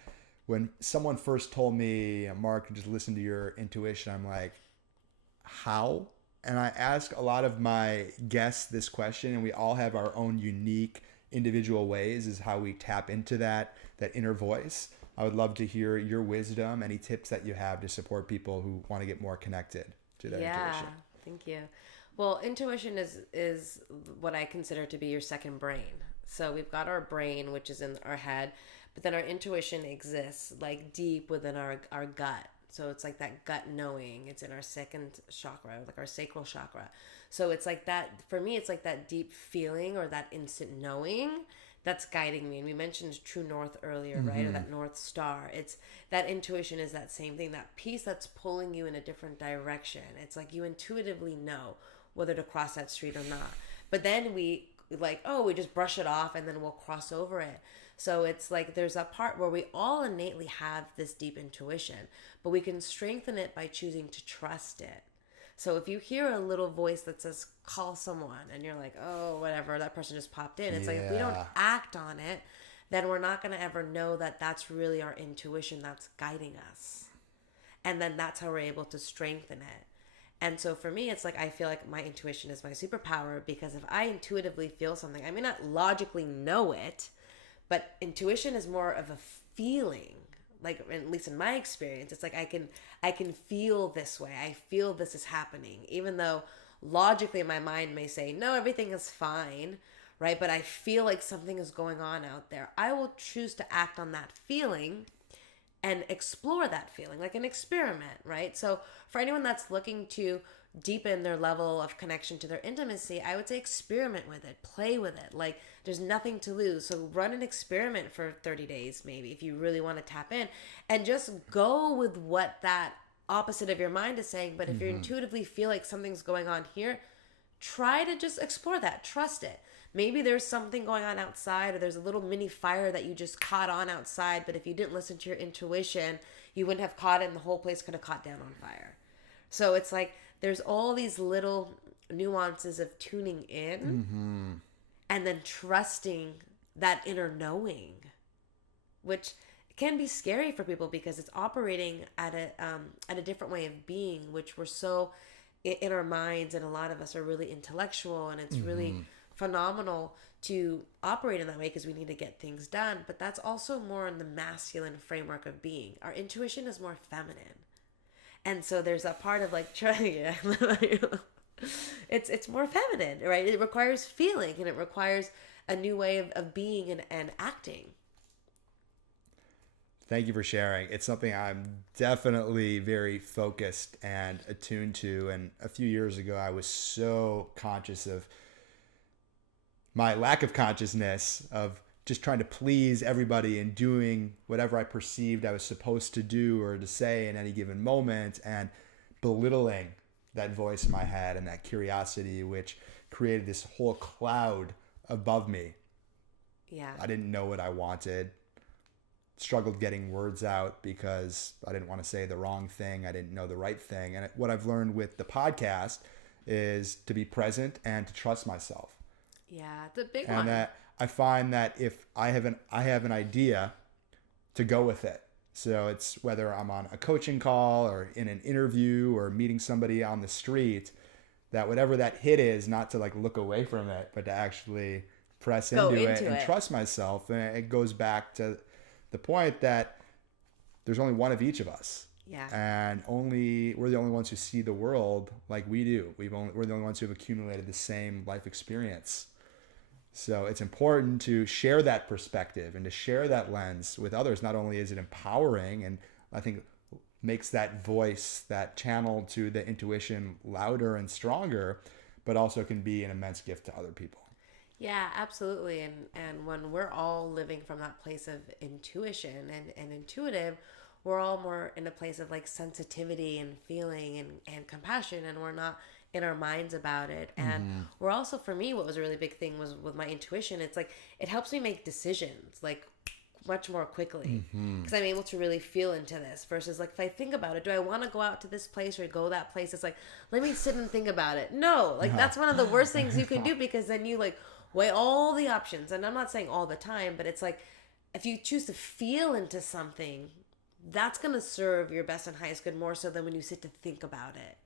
when someone first told me, Mark, just listen to your intuition, I'm like, how? And I ask a lot of my guests this question, and we all have our own unique individual ways is how we tap into that inner voice. I would love to hear your wisdom, any tips that you have to support people who want to get more connected to their intuition. Thank you. Well, intuition is what I consider to be your second brain. So we've got our brain, which is in our head, but then our intuition exists like deep within our gut. So it's like that gut knowing. It's in our second chakra, like our sacral chakra. So it's like that, for me, it's like that deep feeling or that instant knowing that's guiding me. And we mentioned true north earlier, right? Or that North Star. It's that intuition is that same thing, that piece that's pulling you in a different direction. It's like you intuitively know whether to cross that street or not. But then we just brush it off and then we'll cross over it. So it's like there's a part where we all innately have this deep intuition, but we can strengthen it by choosing to trust it. So if you hear a little voice that says, call someone, and you're like, oh, whatever, that person just popped in. It's like, if we don't act on it, then we're not going to ever know that that's really our intuition that's guiding us. And then that's how we're able to strengthen it. And so for me, it's like, I feel like my intuition is my superpower, because if I intuitively feel something, I may not logically know it, but intuition is more of a feeling. Like, at least in my experience, it's like I can feel this way. I feel this is happening, even though logically my mind may say, no, everything is fine, right? But I feel like something is going on out there. I will choose to act on that feeling and explore that feeling, like an experiment, right? So for anyone that's looking to deepen their level of connection to their intimacy, I would say experiment with it, play with it. Like, there's nothing to lose. So run an experiment for 30 days, maybe, if you really want to tap in, and just go with what that opposite of your mind is saying. But if you intuitively feel like something's going on here, try to just explore that, trust it. Maybe there's something going on outside, or there's a little mini fire that you just caught on outside, but if you didn't listen to your intuition, you wouldn't have caught it, and the whole place could have caught down on fire. So it's like there's all these little nuances of tuning in and then trusting that inner knowing, which can be scary for people because it's operating at a different way of being, which we're so in our minds, and a lot of us are really intellectual, and it's really phenomenal to operate in that way because we need to get things done. But that's also more in the masculine framework of being. Our intuition is more feminine. And so there's a part of like trying it's more feminine, right? It requires feeling, and it requires a new way of being and acting. Thank you for sharing. It's something I'm definitely very focused and attuned to. And a few years ago, I was so conscious of my lack of consciousness of just trying to please everybody and doing whatever I perceived I was supposed to do or to say in any given moment, and belittling that voice in my head and that curiosity, which created this whole cloud above me. Yeah. I didn't know what I wanted. Struggled getting words out because I didn't want to say the wrong thing. I didn't know the right thing. And what I've learned with the podcast is to be present and to trust myself. Yeah, it's a big And one. that I find that if I have an idea, to go with it. So it's whether I'm on a coaching call or in an interview or meeting somebody on the street, that whatever that hit is, not to like look away from it, but to actually press into it and trust myself. And it goes back to the point that there's only one of each of us. Yeah. And we're the only ones who see the world like we do. We're the only ones who have accumulated the same life experience. So it's important to share that perspective and to share that lens with others. Not only is it empowering, and I think makes that voice, that channel to the intuition louder and stronger, but also can be an immense gift to other people. Yeah, absolutely. And when we're all living from that place of intuition and intuitive, we're all more in a place of like sensitivity and feeling and compassion, and we're not in our minds about it. And we're also, for me, what was a really big thing was with my intuition, it's like it helps me make decisions like much more quickly because I'm able to really feel into this versus like if I think about it, do I want to go out to this place or go that place? It's like, let me sit and think about it. No, like that's one of the worst things you can do, because then you like weigh all the options. And I'm not saying all the time, but it's like if you choose to feel into something, that's going to serve your best and highest good more so than when you sit to think about it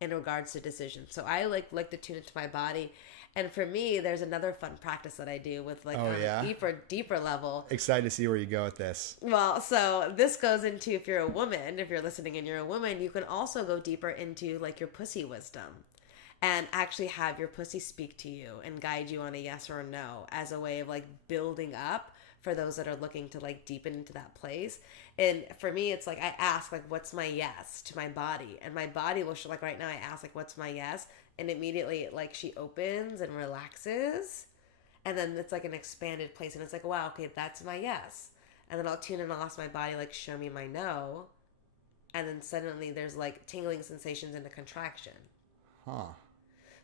in regards to decisions. So I like to tune into my body. And for me, there's another fun practice that I do with like a deeper level. Excited to see where you go with this. Well, so this goes into, if you're a woman, if you're listening and you're a woman, you can also go deeper into like your pussy wisdom and actually have your pussy speak to you and guide you on a yes or a no as a way of like building up for those that are looking to like deepen into that place. And for me, it's like I ask like, what's my yes to my body? And my body will show, like right now I ask like, what's my yes? And immediately like she opens and relaxes. And then it's like an expanded place. And it's like, wow, okay, that's my yes. And then I'll tune in and I'll ask my body, like, show me my no. And then suddenly there's like tingling sensations in the contraction. Huh.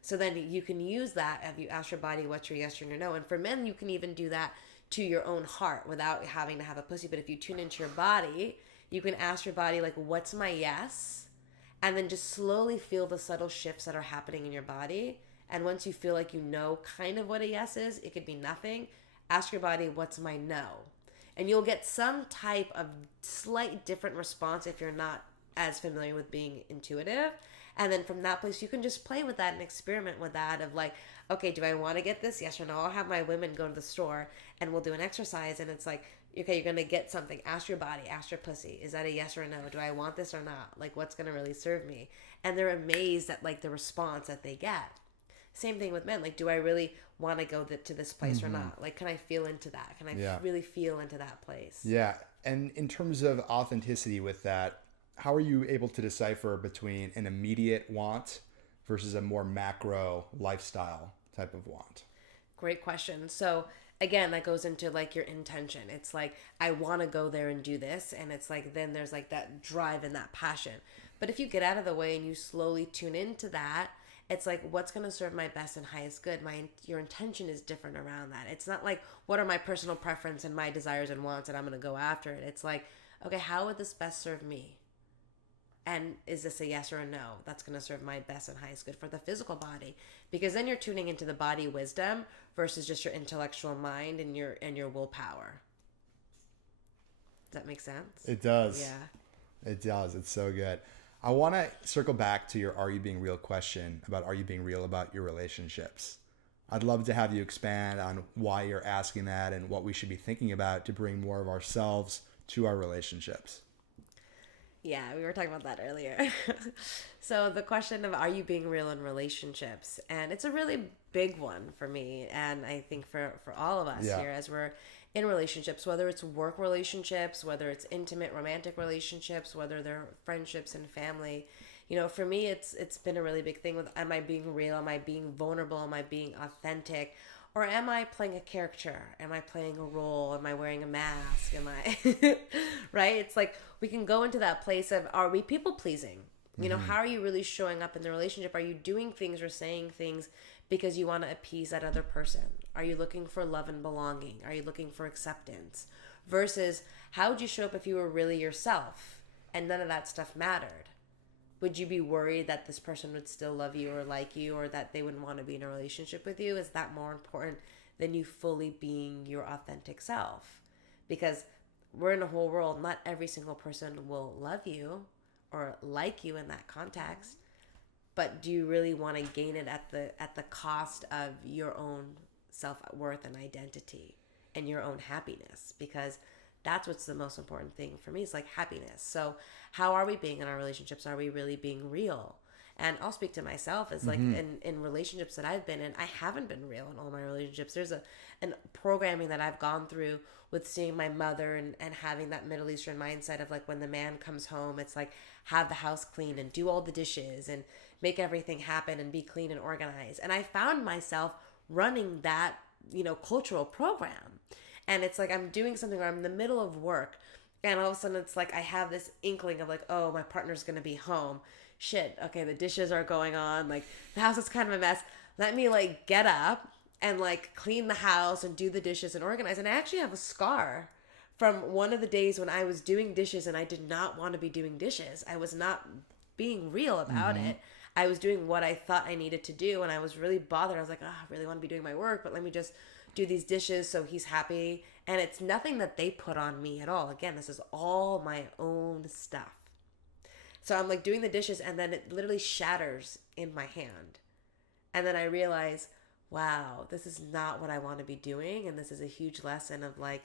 So then you can use that if you ask your body what's your yes or your no. And for men, you can even do that to your own heart without having to have a pussy. But if you tune into your body, you can ask your body, like, what's my yes? And then just slowly feel the subtle shifts that are happening in your body. And once you feel like you know kind of what a yes is, it could be nothing. Ask your body, what's my no? And you'll get some type of slight different response if you're not as familiar with being intuitive. And then from that place, you can just play with that and experiment with that of like, okay, do I want to get this? Yes or no? I'll have my women go to the store and we'll do an exercise. And it's like, okay, you're going to get something. Ask your body, ask your pussy. Is that a yes or a no? Do I want this or not? Like, what's going to really serve me? And they're amazed at like the response that they get. Same thing with men. Like, do I really want to go to this place or not? Like, can I feel into that? Can I really feel into that place? Yeah. And in terms of authenticity with that, how are you able to decipher between an immediate want versus a more macro lifestyle type of want? Great question. So again, that goes into like your intention. It's like, I want to go there and do this. And it's like, then there's like that drive and that passion. But if you get out of the way and you slowly tune into that, it's like, what's going to serve my best and highest good? Your intention is different around that. It's not like, what are my personal preference and my desires and wants and I'm going to go after it. It's like, okay, how would this best serve me? And is this a yes or a no? That's going to serve my best and highest good for the physical body. Because then you're tuning into the body wisdom versus just your intellectual mind and your willpower. Does that make sense? It does. Yeah. It does. It's so good. I want to circle back to your "Are you being real?" question about are you being real about your relationships. I'd love to have you expand on why you're asking that and what we should be thinking about to bring more of ourselves to our relationships. Yeah, we were talking about that earlier. So the question of are you being real in relationships? And it's a really big one for me. And I think for all of us here as we're in relationships, whether it's work relationships, whether it's intimate romantic relationships, whether they're friendships and family, you know, for me, it's been a really big thing with, am I being real? Am I being vulnerable? Am I being authentic? Or am I playing a character? Am I playing a role? Am I wearing a mask? Am I, right? It's like we can go into that place of, are we people pleasing? You know, how are you really showing up in the relationship? Are you doing things or saying things because you want to appease that other person? Are you looking for love and belonging? Are you looking for acceptance? Versus, how would you show up if you were really yourself and none of that stuff mattered? Would you be worried that this person would still love you or like you, or that they wouldn't want to be in a relationship with you? Is that more important than you fully being your authentic self? Because we're in a whole world, not every single person will love you or like you in that context. But do you really want to gain it at the cost of your own self-worth and identity and your own happiness? Because that's what's the most important thing for me, is like happiness. So how are we being in our relationships? Are we really being real? And I'll speak to myself as like in relationships that I've been in, I haven't been real in all my relationships. There's an programming that I've gone through with seeing my mother and having that Middle Eastern mindset of like, when the man comes home, it's like, have the house clean and do all the dishes and make everything happen and be clean and organized. And I found myself running that, cultural program. And it's like I'm doing something, or I'm in the middle of work, and all of a sudden it's like I have this inkling of like, oh, my partner's going to be home. Shit, okay, the dishes are going on. Like, the house is kind of a mess. Let me like get up and like clean the house and do the dishes and organize. And I actually have a scar from one of the days when I was doing dishes and I did not want to be doing dishes. I was not being real about it. I was doing what I thought I needed to do, and I was really bothered. I was like, oh, I really want to be doing my work, but let me just do these dishes so he's happy. And it's nothing that they put on me at all. Again, this is all my own stuff. So I'm like doing the dishes, and then it literally shatters in my hand. And then I realize, wow, this is not what I want to be doing. And this is a huge lesson of like,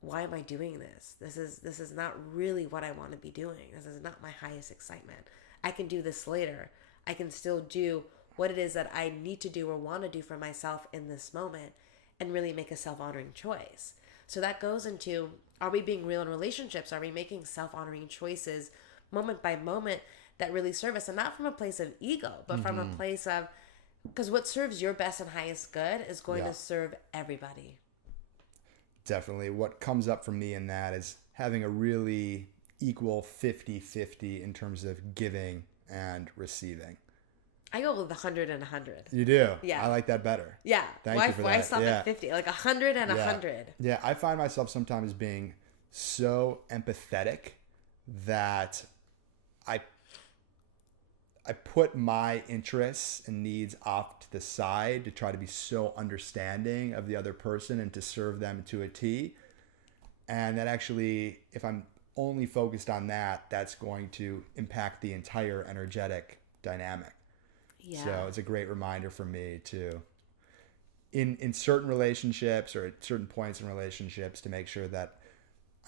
why am I doing this? This is not really what I want to be doing. This is not my highest excitement. I can do this later. I can still do what it is that I need to do or want to do for myself in this moment, and really make a self-honoring choice. So that goes into, are we being real in relationships? Are we making self-honoring choices moment by moment that really serve us? And not from a place of ego, but from a place of, because what serves your best and highest good is going to serve everybody. Definitely. What comes up for me in that is having a really equal 50-50 in terms of giving and receiving. I go with 100 and 100. You do? Yeah. I like that better. Yeah. Thank you for that. Why stop at 50? Like 100 and 100. Yeah, I find myself sometimes being so empathetic that I put my interests and needs off to the side to try to be so understanding of the other person and to serve them to a T. And that actually, if I'm only focused on that, that's going to impact the entire energetic dynamic. Yeah. So it's a great reminder for me to, in certain relationships or at certain points in relationships, to make sure that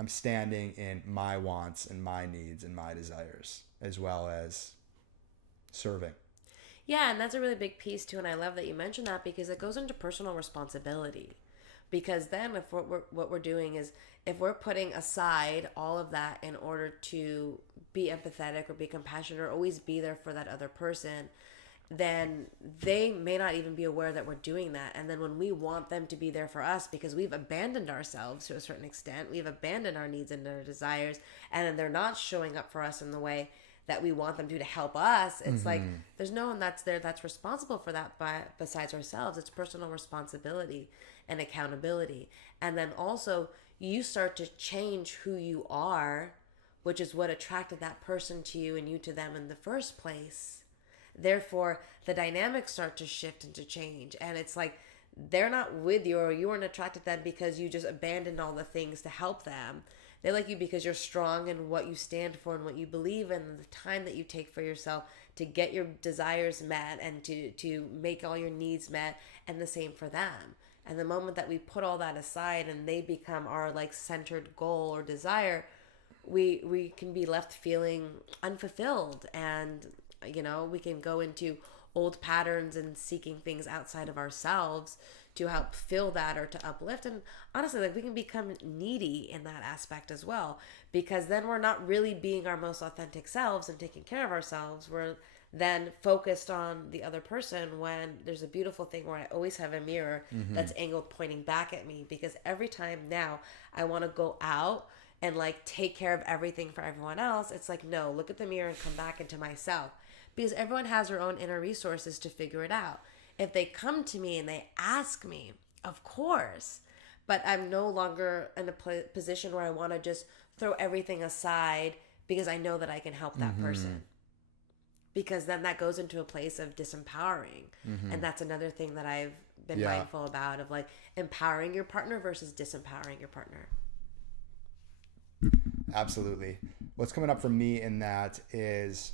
I'm standing in my wants and my needs and my desires, as well as serving. Yeah, and that's a really big piece too, and I love that you mentioned that, because it goes into personal responsibility. Because then if what we're doing is, if we're putting aside all of that in order to be empathetic or be compassionate or always be there for that other person, then they may not even be aware that we're doing that. And then when we want them to be there for us because we've abandoned ourselves to a certain extent, we've abandoned our needs and our desires, and then they're not showing up for us in the way that we want them to help us, it's like there's no one that's there that's responsible for that besides ourselves. It's personal responsibility and accountability. And then also you start to change who you are, which is what attracted that person to you and you to them in the first place. Therefore, the dynamics start to shift and to change. And it's like they're not with you, or you weren't attracted to them because you just abandoned all the things to help them. They like you because you're strong in what you stand for and what you believe in, and the time that you take for yourself to get your desires met and to make all your needs met, and the same for them. And the moment that we put all that aside and they become our like centered goal or desire, we can be left feeling unfulfilled, and we can go into old patterns and seeking things outside of ourselves to help fill that or to uplift. And honestly, like, we can become needy in that aspect as well, because then we're not really being our most authentic selves and taking care of ourselves. We're than focused on the other person, when there's a beautiful thing where I always have a mirror that's angled pointing back at me, because every time now I want to go out and like take care of everything for everyone else, it's like, no, look at the mirror and come back into myself, because everyone has their own inner resources to figure it out. If they come to me and they ask me, of course, but I'm no longer in a position where I want to just throw everything aside because I know that I can help that person. Because then that goes into a place of disempowering. And that's another thing that I've been mindful about, of like empowering your partner versus disempowering your partner. Absolutely. What's coming up for me in that is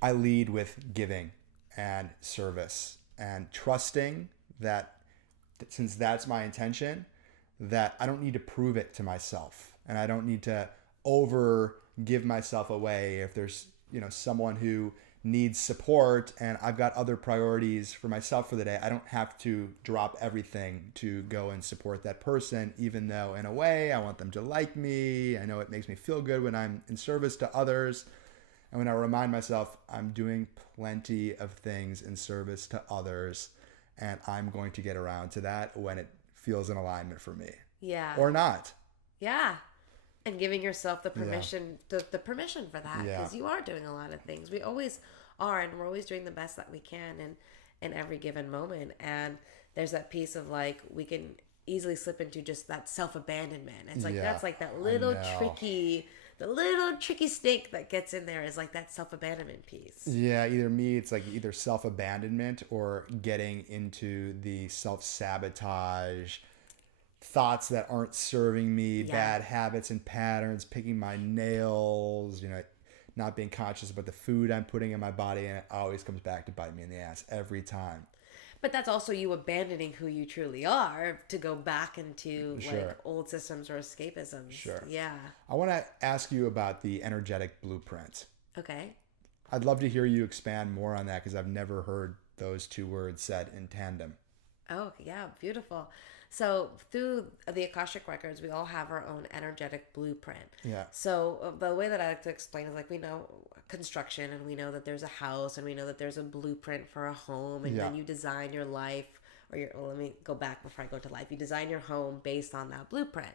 I lead with giving and service and trusting that since that's my intention, that I don't need to prove it to myself, and I don't need to over give myself away. If there's, someone who needs support and I've got other priorities for myself for the day, I don't have to drop everything to go and support that person, even though in a way I want them to like me. I know it makes me feel good when I'm in service to others. And when I remind myself I'm doing plenty of things in service to others, and I'm going to get around to that when it feels in alignment for me. Yeah. Or not. Yeah. And giving yourself the permission, the permission for that, because you are doing a lot of things. We always are, and we're always doing the best that we can in every given moment. And there's that piece of like, we can easily slip into just that self-abandonment. It's like, that's like that little tricky snake that gets in there, is like that self-abandonment piece. Yeah, it's like either self-abandonment or getting into the self-sabotage, thoughts that aren't serving me, bad habits and patterns, picking my nails, not being conscious about the food I'm putting in my body, and it always comes back to bite me in the ass every time. But that's also you abandoning who you truly are to go back into like old systems or escapisms. Sure. Yeah. I want to ask you about the energetic blueprint. Okay. I'd love to hear you expand more on that, because I've never heard those two words said in tandem. Oh, yeah. Beautiful. So through the Akashic Records, we all have our own energetic blueprint. Yeah. So the way that I like to explain is like, we know construction, and we know that there's a house, and we know that there's a blueprint for a home, and then you design your life, or let me go back before I go to life. You design your home based on that blueprint.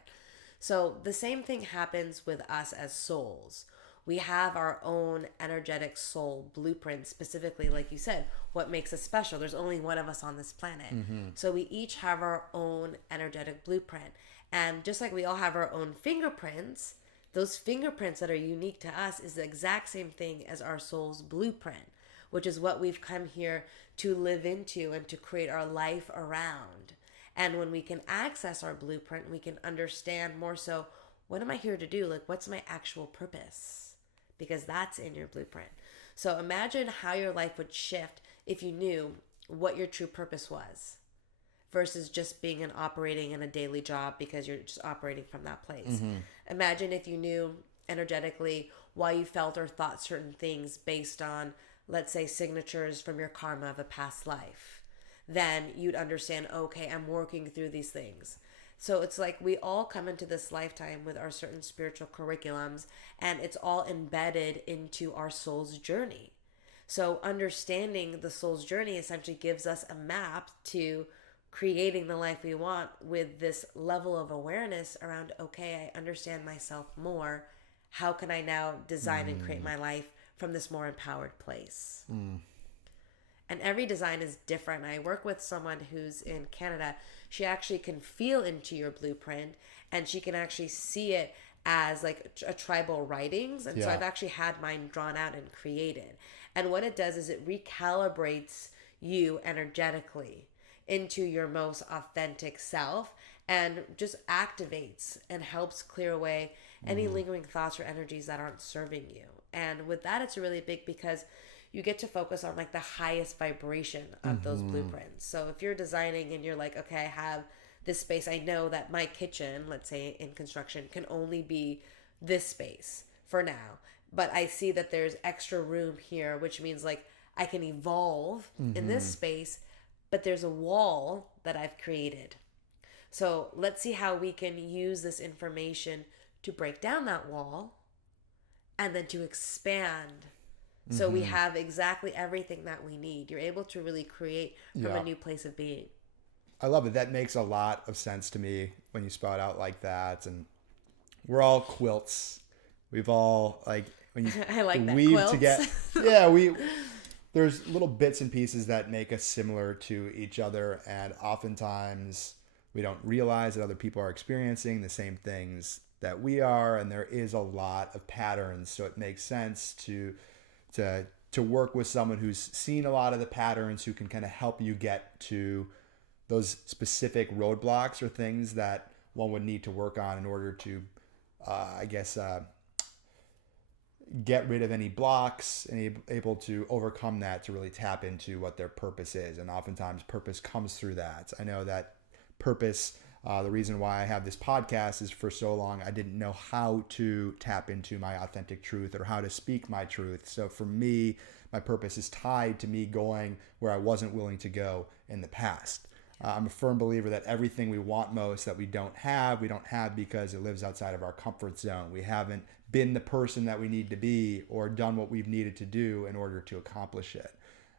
So the same thing happens with us as souls. We have our own energetic soul blueprint, specifically, like you said, what makes us special. There's only one of us on this planet. So we each have our own energetic blueprint. And just like we all have our own fingerprints, those fingerprints that are unique to us is the exact same thing as our soul's blueprint, which is what we've come here to live into and to create our life around. And when we can access our blueprint, we can understand more so, what am I here to do? Like, what's my actual purpose? Because that's in your blueprint. So imagine how your life would shift if you knew what your true purpose was, versus just being and operating in a daily job because you're just operating from that place. Imagine if you knew energetically why you felt or thought certain things based on, let's say, signatures from your karma of a past life. Then you'd understand, okay, I'm working through these things. So it's like we all come into this lifetime with our certain spiritual curriculums, and it's all embedded into our soul's journey. So understanding the soul's journey essentially gives us a map to creating the life we want, with this level of awareness around, okay, I understand myself more. How can I now design and create my life from this more empowered place? And every design is different. I work with someone who's in Canada. She actually can feel into your blueprint, and she can actually see it as like a tribal writings. And so I've actually had mine drawn out and created. And what it does is it recalibrates you energetically into your most authentic self, and just activates and helps clear away any lingering thoughts or energies that aren't serving you. And with that, it's really big, because you get to focus on like the highest vibration of those blueprints. So if you're designing and you're like, okay, I have this space, I know that my kitchen, let's say in construction, can only be this space for now, but I see that there's extra room here, which means like I can evolve in this space, but there's a wall that I've created. So let's see how we can use this information to break down that wall, and then to expand So we have exactly everything that we need. You're able to really create from a new place of being. I love it. That makes a lot of sense to me when you spell it out like that. And we're all quilts. We've all like when you I like that, weave quilts. together. There's little bits and pieces that make us similar to each other, and oftentimes we don't realize that other people are experiencing the same things that we are, and there is a lot of patterns. So it makes sense to work with someone who's seen a lot of the patterns, who can kind of help you get to those specific roadblocks or things that one would need to work on in order to, get rid of any blocks and able to overcome that, to really tap into what their purpose is. And oftentimes purpose comes through that. I know that purpose, the reason why I have this podcast is for so long I didn't know how to tap into my authentic truth or how to speak my truth. So for me, my purpose is tied to me going where I wasn't willing to go in the past. I'm a firm believer that everything we want most that we don't have because it lives outside of our comfort zone. We haven't been the person that we need to be or done what we've needed to do in order to accomplish it.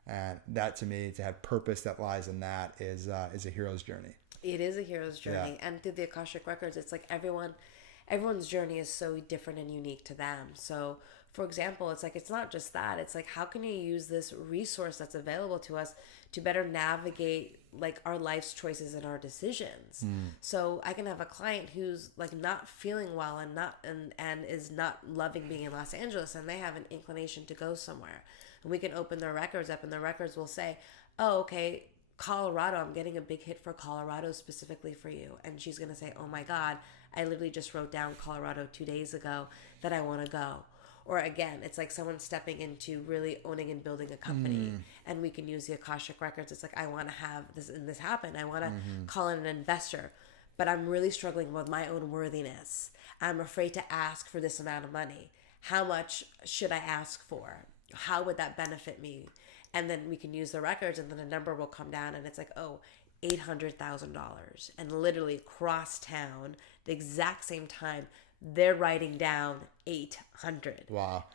And that, to me, to have purpose that lies in that is a hero's journey. It is a hero's journey. Yeah. And through the Akashic Records, it's like everyone's journey is so different and unique to them. So, for example, it's like, it's not just that. It's like, how can you use this resource that's available to us to better navigate like our life's choices and our decisions? So I can have a client who's like not feeling well and is not loving being in Los Angeles, and they have an inclination to go somewhere. And we can open their records up, and the records will say, oh, okay, Colorado, I'm getting a big hit for Colorado specifically for you. And she's going to say, oh my God, I literally just wrote down Colorado 2 days ago that I want to go. Or again, it's like someone stepping into really owning and building a company, and we can use the Akashic Records. It's like, I want to have this and this happen. I want to call in an investor, but I'm really struggling with my own worthiness. I'm afraid to ask for this amount of money. How much should I ask for? How would that benefit me? And then we can use the records, and then a number will come down, and it's like, oh, $800,000. And literally across town, the exact same time, they're writing down 800. Wow.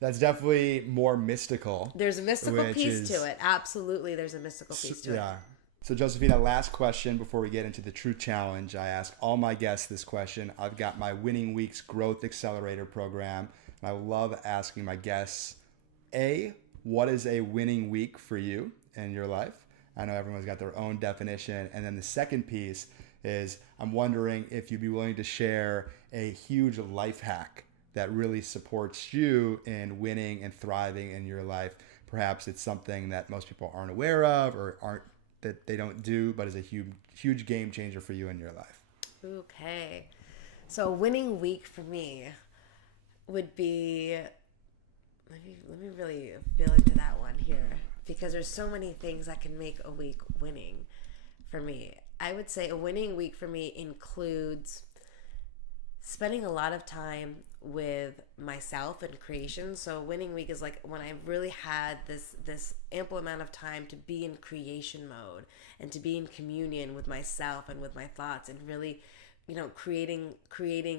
That's definitely more mystical. There's a mystical piece to it. Absolutely, there's a mystical piece to it. Yeah. So, Josefina, last question before we get into the Truth Challenge. I ask all my guests this question. I've got my Winning Weeks Growth Accelerator program, and I love asking my guests, A, what is a winning week for you in your life? I know everyone's got their own definition. And then the second piece is, I'm wondering if you'd be willing to share a huge life hack that really supports you in winning and thriving in your life. Perhaps it's something that most people aren't aware of or that they don't do, but is a huge game changer for you in your life. Okay. So a winning week for me would be, let me really feel into that one here, because there's so many things that can make a week winning for me. I would say a winning week for me includes spending a lot of time with myself and creation. So a winning week is like when I've really had this ample amount of time to be in creation mode and to be in communion with myself and with my thoughts, and really, creating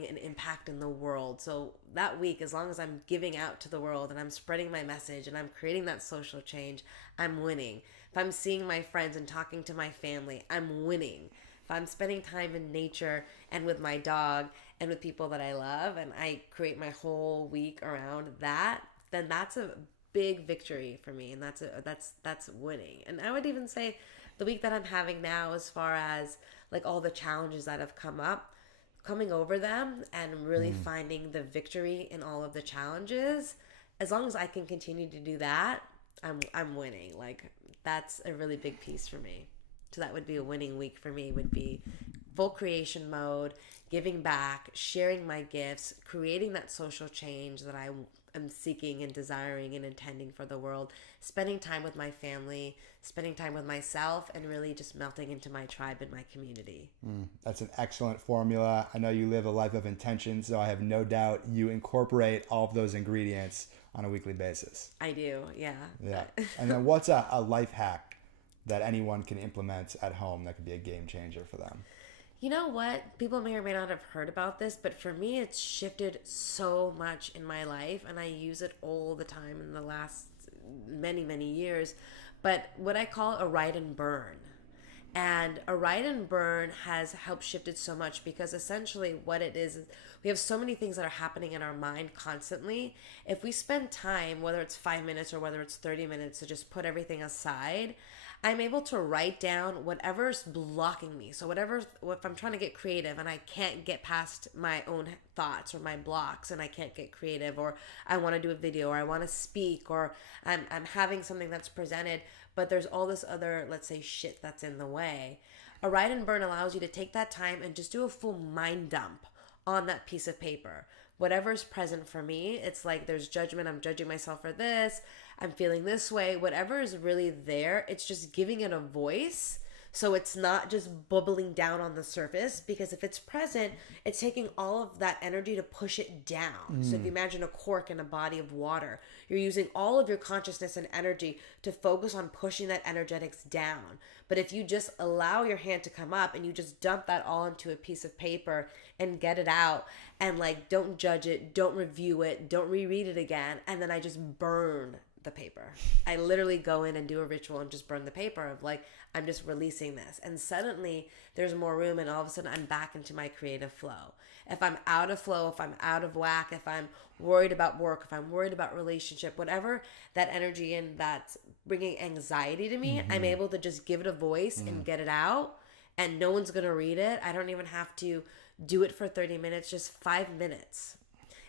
an impact in the world. So that week, as long as I'm giving out to the world and I'm spreading my message and I'm creating that social change, I'm winning. If I'm seeing my friends and talking to my family, I'm winning. If I'm spending time in nature and with my dog and with people that I love, and I create my whole week around that, then that's a big victory for me, and that's winning. And I would even say the week that I'm having now, as far as like all the challenges that have come up, coming over them and really finding the victory in all of the challenges, as long as I can continue to do that, I'm winning. Like, that's a really big piece for me. So that would be a winning week for me, would be full creation mode, giving back, sharing my gifts, creating that social change that I am seeking and desiring and intending for the world, spending time with my family, spending time with myself, and really just melting into my tribe and my community. That's an excellent formula. I know you live a life of intention, so I have no doubt you incorporate all of those ingredients on a weekly basis. I do, yeah. Yeah. And then what's a life hack that anyone can implement at home that could be a game changer for them? You know what? People may or may not have heard about this, but for me, it's shifted so much in my life, and I use it all the time in the last many, many years. But what I call a write and burn. And a write and burn has helped shifted so much because essentially what it is we have so many things that are happening in our mind constantly. If we spend time, whether it's 5 minutes or whether it's 30 minutes, to just put everything aside, I'm able to write down whatever's blocking me. So if I'm trying to get creative and I can't get past my own thoughts or my blocks and I can't get creative, or I want to do a video or I want to speak, or I'm having something that's presented, but there's all this other, let's say, shit that's in the way. A write and burn allows you to take that time and just do a full mind dump on that piece of paper. Whatever's present for me, it's like there's judgment. I'm judging myself for this. I'm feeling this way. Whatever is really there, it's just giving it a voice. So it's not just bubbling down on the surface, because if it's present, it's taking all of that energy to push it down. So if you imagine a cork in a body of water, you're using all of your consciousness and energy to focus on pushing that energetics down. But if you just allow your hand to come up and you just dump that all into a piece of paper and get it out, and like, don't judge it, don't review it, don't reread it again, and then I just burn the paper. I literally go in and do a ritual and just burn the paper of like, I'm just releasing this. And suddenly there's more room, and all of a sudden I'm back into my creative flow. If I'm out of flow, if I'm out of whack, if I'm worried about work, if I'm worried about relationship, whatever that energy and that's bringing anxiety to me, I'm able to just give it a voice and get it out, and no one's going to read it. I don't even have to do it for 30 minutes, just 5 minutes.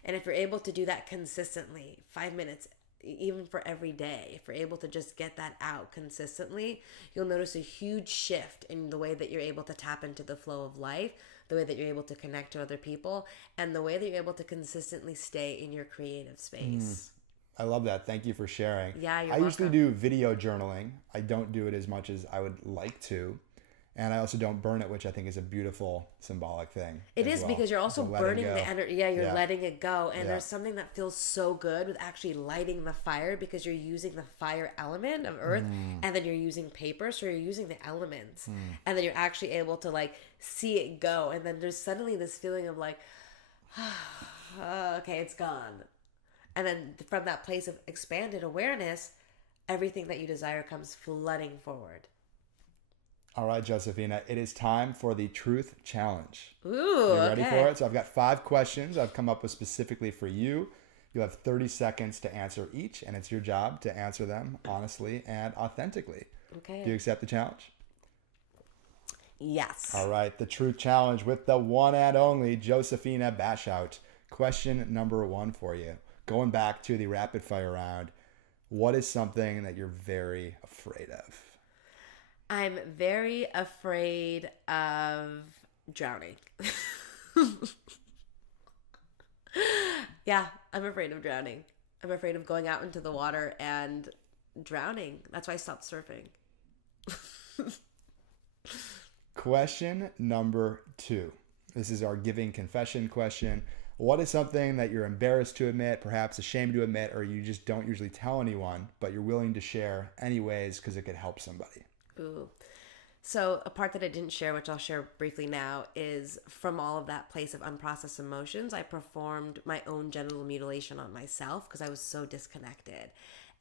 And if you're able to do that consistently, 5 minutes, even for every day, if you're able to just get that out consistently, you'll notice a huge shift in the way that you're able to tap into the flow of life, the way that you're able to connect to other people, and the way that you're able to consistently stay in your creative space. I love that. Thank you for sharing. Yeah, you're I usually welcome. do video journaling. I don't do it as much as I would like to. And I also don't burn it, which I think is a beautiful symbolic thing. It as is, well. because you're also So letting burning go. the energy. Yeah, you're Yeah. letting it go. And Yeah. there's something that feels so good with actually lighting the fire, because you're using the fire element of earth, and then you're using paper. So you're using the elements, and then you're actually able to like see it go. And then there's suddenly this feeling of like, okay, it's gone. And then from that place of expanded awareness, everything that you desire comes flooding forward. All right, Josefina, it is time for the Truth Challenge. Ooh, You ready okay. for it? So I've got 5 questions I've come up with specifically for you. You have 30 seconds to answer each, and it's your job to answer them honestly and authentically. Okay. Do you accept the challenge? Yes. All right, the Truth Challenge with the one and only Josefina Bashout. Question number 1 for you. Going back to the rapid fire round, what is something that you're very afraid of? I'm very afraid of drowning. Yeah, I'm afraid of drowning. I'm afraid of going out into the water and drowning. That's why I stopped surfing. Question number 2. This is our giving confession question. What is something that you're embarrassed to admit, perhaps ashamed to admit, or you just don't usually tell anyone, but you're willing to share anyways because it could help somebody? Ooh. So a part that I didn't share, which I'll share briefly now, is from all of that place of unprocessed emotions, I performed my own genital mutilation on myself because I was so disconnected.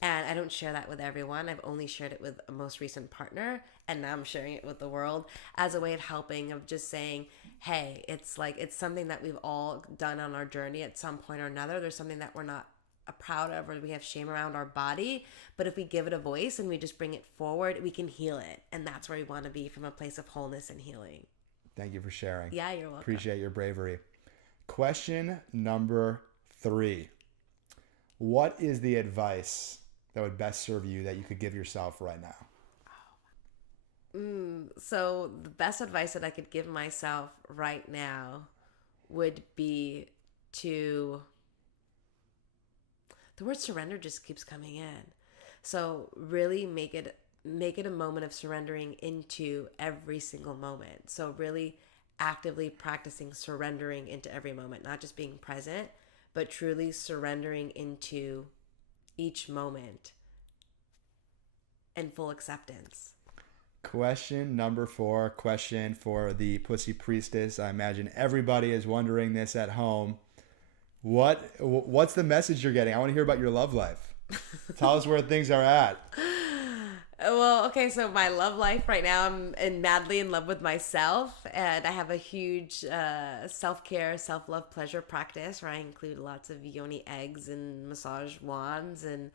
And I don't share that with everyone. I've only shared it with a most recent partner, and now I'm sharing it with the world as a way of helping, of just saying, hey, it's like, it's something that we've all done on our journey at some point or another. There's something that we're not proud of, or we have shame around our body, but if we give it a voice and we just bring it forward, we can heal it. And that's where we want to be, from a place of wholeness and healing. Thank you for sharing. Yeah, you're welcome. Appreciate your bravery. Question number 3. What is the advice that would best serve you that you could give yourself right now? So the best advice that I could give myself right now would be to... The word surrender just keeps coming in. So really make it a moment of surrendering into every single moment. So really actively practicing surrendering into every moment, not just being present, but truly surrendering into each moment in full acceptance. Question number 4, question for the Pussy Priestess. I imagine everybody is wondering this at home. What's the message you're getting? I want to hear about your love life. Tell us where things are at. Well, okay, so my love life right now, madly in love with myself, and I have a huge self-care, self-love pleasure practice where I include lots of yoni eggs and massage wands, and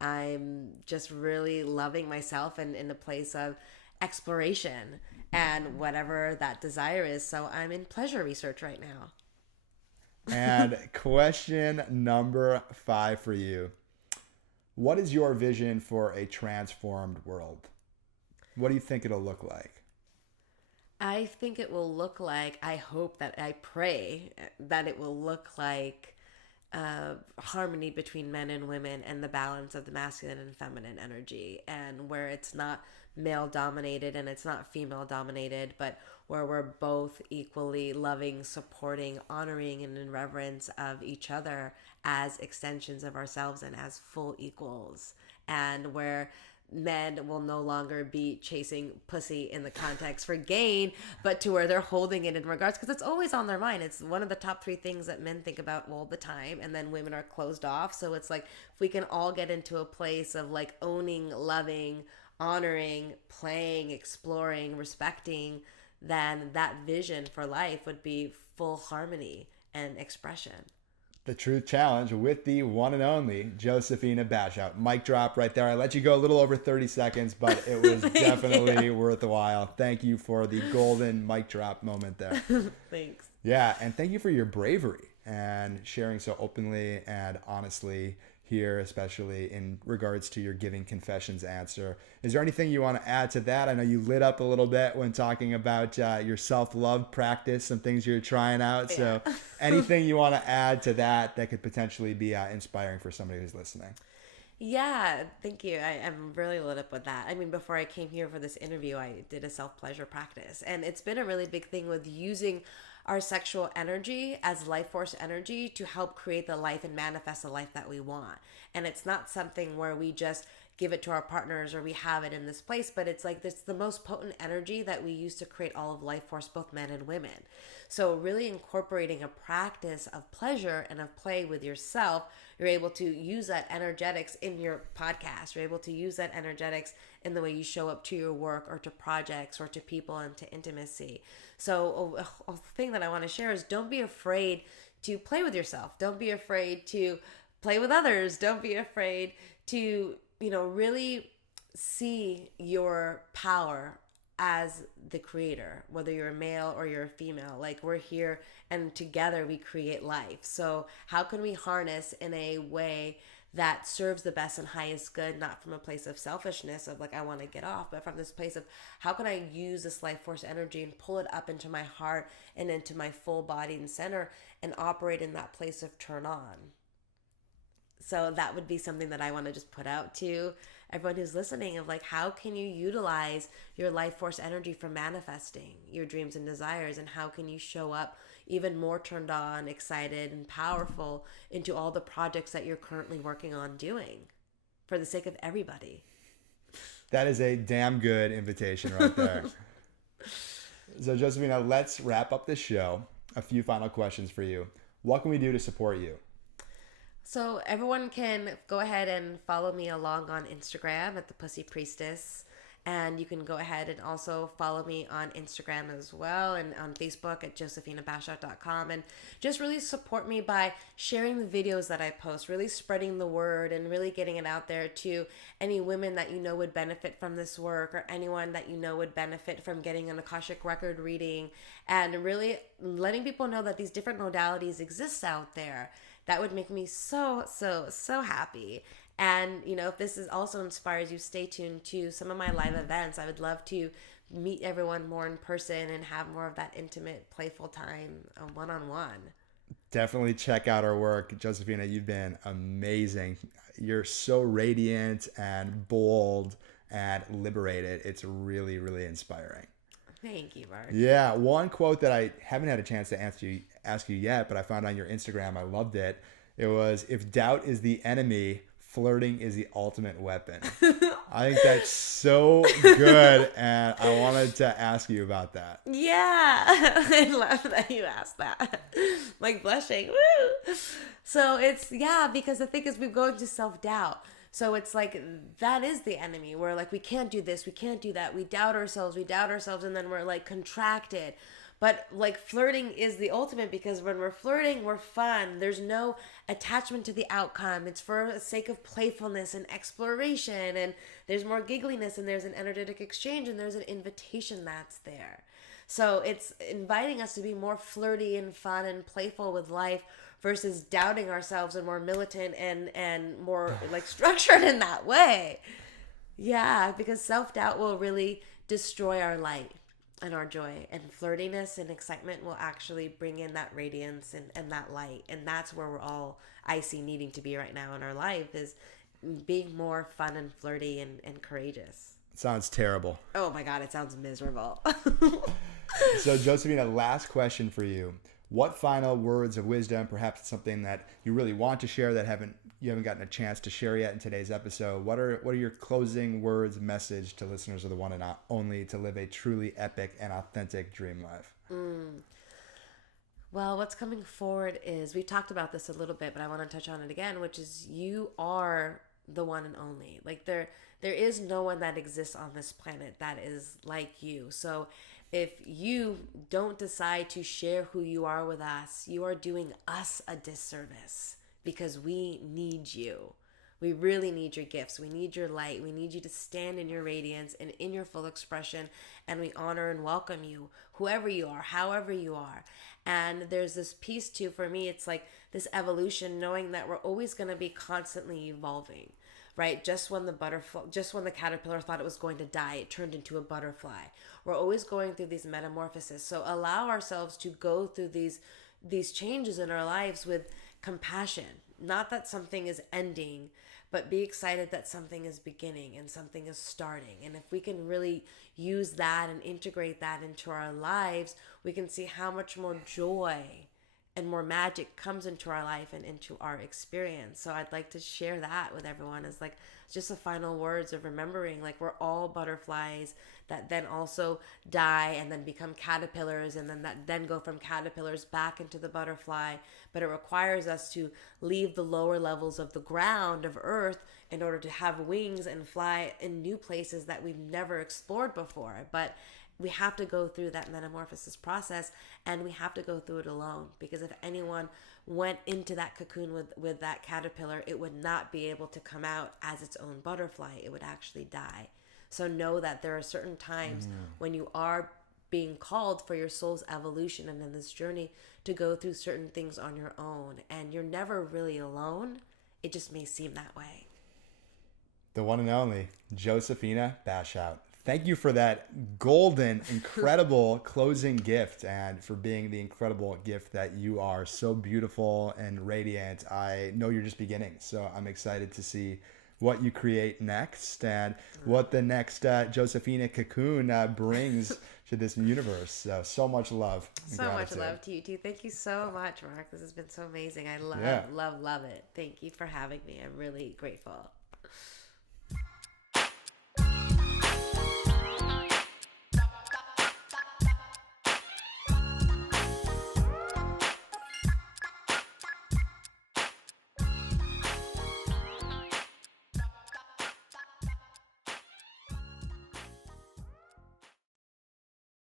I'm just really loving myself and in a place of exploration and whatever that desire is. So I'm in pleasure research right now. And question number 5 for you. What is your vision for a transformed world? What do you think it'll look like? I think it will look like, I pray that it will look like harmony between men and women and the balance of the masculine and feminine energy, and where it's not male dominated and it's not female dominated, but where we're both equally loving, supporting, honoring, and in reverence of each other as extensions of ourselves and as full equals, and where men will no longer be chasing pussy in the context for gain, but to where they're holding it in regards, because it's always on their mind. It's one of the top 3 things that men think about all the time, and then women are closed off. So it's like, if we can all get into a place of like owning, loving, honoring, playing, exploring, respecting, then that vision for life would be full harmony and expression. The Truth Challenge with the one and only Josefina Bashout. Mic drop right there. I let you go a little over 30 seconds, but it was definitely worth a while. Thank you for the golden mic drop moment there. Thanks. Yeah, and thank you for your bravery and sharing so openly and honestly here, especially in regards to your Giving Confessions answer. Is there anything you want to add to that? I know you lit up a little bit when talking about your self-love practice, some things you're trying out. So anything you want to add to that could potentially be inspiring for somebody who's listening? Yeah, thank you. I'm really lit up with that. I mean, before I came here for this interview, I did a self-pleasure practice. And it's been a really big thing with using our sexual energy as life force energy to help create the life and manifest the life that we want. And it's not something where we just give it to our partners or we have it in this place, but it's like it's the most potent energy that we use to create all of life force, both men and women. So really incorporating a practice of pleasure and of play with yourself, you're able to use that energetics in your podcast. You're able to use that energetics in the way you show up to your work or to projects or to people and to intimacy. So a thing that I want to share is don't be afraid to play with yourself. Don't be afraid to play with others. Don't be afraid to, really see your power as the creator, whether you're a male or you're a female. Like, we're here and together we create life. So how can we harness in a way that serves the best and highest good, not from a place of selfishness of like, I want to get off, but from this place of how can I use this life force energy and pull it up into my heart and into my full body and center and operate in that place of turn on. So that would be something that I want to just put out to everyone who's listening of like, how can you utilize your life force energy for manifesting your dreams and desires? And how can you show up even more turned on, excited, and powerful into all the projects that you're currently working on doing for the sake of everybody? That is a damn good invitation right there. So Josefina, let's wrap up this show. A few final questions for you. What can we do to support you? So everyone can go ahead and follow me along on Instagram at the Pussy Priestess. And you can go ahead and also follow me on Instagram as well, and on Facebook at josephinabashout.com. And just really support me by sharing the videos that I post, really spreading the word and really getting it out there to any women that you know would benefit from this work, or anyone that you know would benefit from getting an Akashic record reading, and really letting people know that these different modalities exist out there. That would make me so, so, so happy. And, if this also inspires you, stay tuned to some of my live events. I would love to meet everyone more in person and have more of that intimate, playful time, one-on-one. Definitely check out our work. Josefina, you've been amazing. You're so radiant and bold and liberated. It's really, really inspiring. Thank you, Mark. Yeah, one quote that I haven't had a chance to ask you yet, but I found on your Instagram, I loved it. It was, if doubt is the enemy, flirting is the ultimate weapon. I think that's so good, and I wanted to ask you about that. Yeah, I love that you asked that. Like blushing. Woo! So it's, yeah, because the thing is, we go into self doubt. So it's like, that is the enemy. We're like, we can't do this, we can't do that. We doubt ourselves, and then we're like contracted. But like flirting is the ultimate, because when we're flirting, we're fun. There's no attachment to the outcome. It's for the sake of playfulness and exploration. And there's more giggliness, and there's an energetic exchange, and there's an invitation that's there. So it's inviting us to be more flirty and fun and playful with life versus doubting ourselves and more militant and more like structured in that way. Yeah, because self-doubt will really destroy our light and our joy, and flirtiness and excitement will actually bring in that radiance and that light. And that's where we're all, I see, needing to be right now in our life, is being more fun and flirty and courageous. Sounds terrible. Oh my God, it sounds miserable. So, Josephina, last question for you. What final words of wisdom, perhaps something that you really want to share that you haven't gotten a chance to share yet in today's episode? What are your closing words, message to listeners of the one and only, to live a truly epic and authentic dream life? Well, what's coming forward is, we talked about this a little bit, but I want to touch on it again, which is, you are the one and only. Like there is no one that exists on this planet that is like you. So if you don't decide to share who you are with us, you are doing us a disservice, because we need you. We really need your gifts. We need your light. We need you to stand in your radiance and in your full expression. And we honor and welcome you, whoever you are, however you are. And there's this piece too, for me, it's like this evolution, knowing that we're always going to be constantly evolving, right? Just when the caterpillar thought it was going to die, it turned into a butterfly. We're always going through these metamorphoses. So allow ourselves to go through these changes in our lives with compassion. Not that something is ending, but be excited that something is beginning and something is starting. And if we can really use that and integrate that into our lives, we can see how much more joy and more magic comes into our life and into our experience. So I'd like to share that with everyone, as like just the final words of remembering, like, we're all butterflies that then also die and then become caterpillars, and then go from caterpillars back into the butterfly. But it requires us to leave the lower levels of the ground, of earth, in order to have wings and fly in new places that we've never explored before. But we have to go through that metamorphosis process, and we have to go through it alone, because if anyone went into that cocoon with that caterpillar, it would not be able to come out as its own butterfly. It would actually die. So know that there are certain times when you are being called for your soul's evolution and in this journey to go through certain things on your own, and you're never really alone. It just may seem that way. The one and only Josefina Bashout. Thank you for that golden, incredible closing gift, and for being the incredible gift that you are. So beautiful and radiant. I know you're just beginning, so I'm excited to see what you create next and what the next Josefina cocoon brings to this universe. So much love. So much love to you too. Thank you so much, Mark. This has been so amazing. I love it. Thank you for having me. I'm really grateful.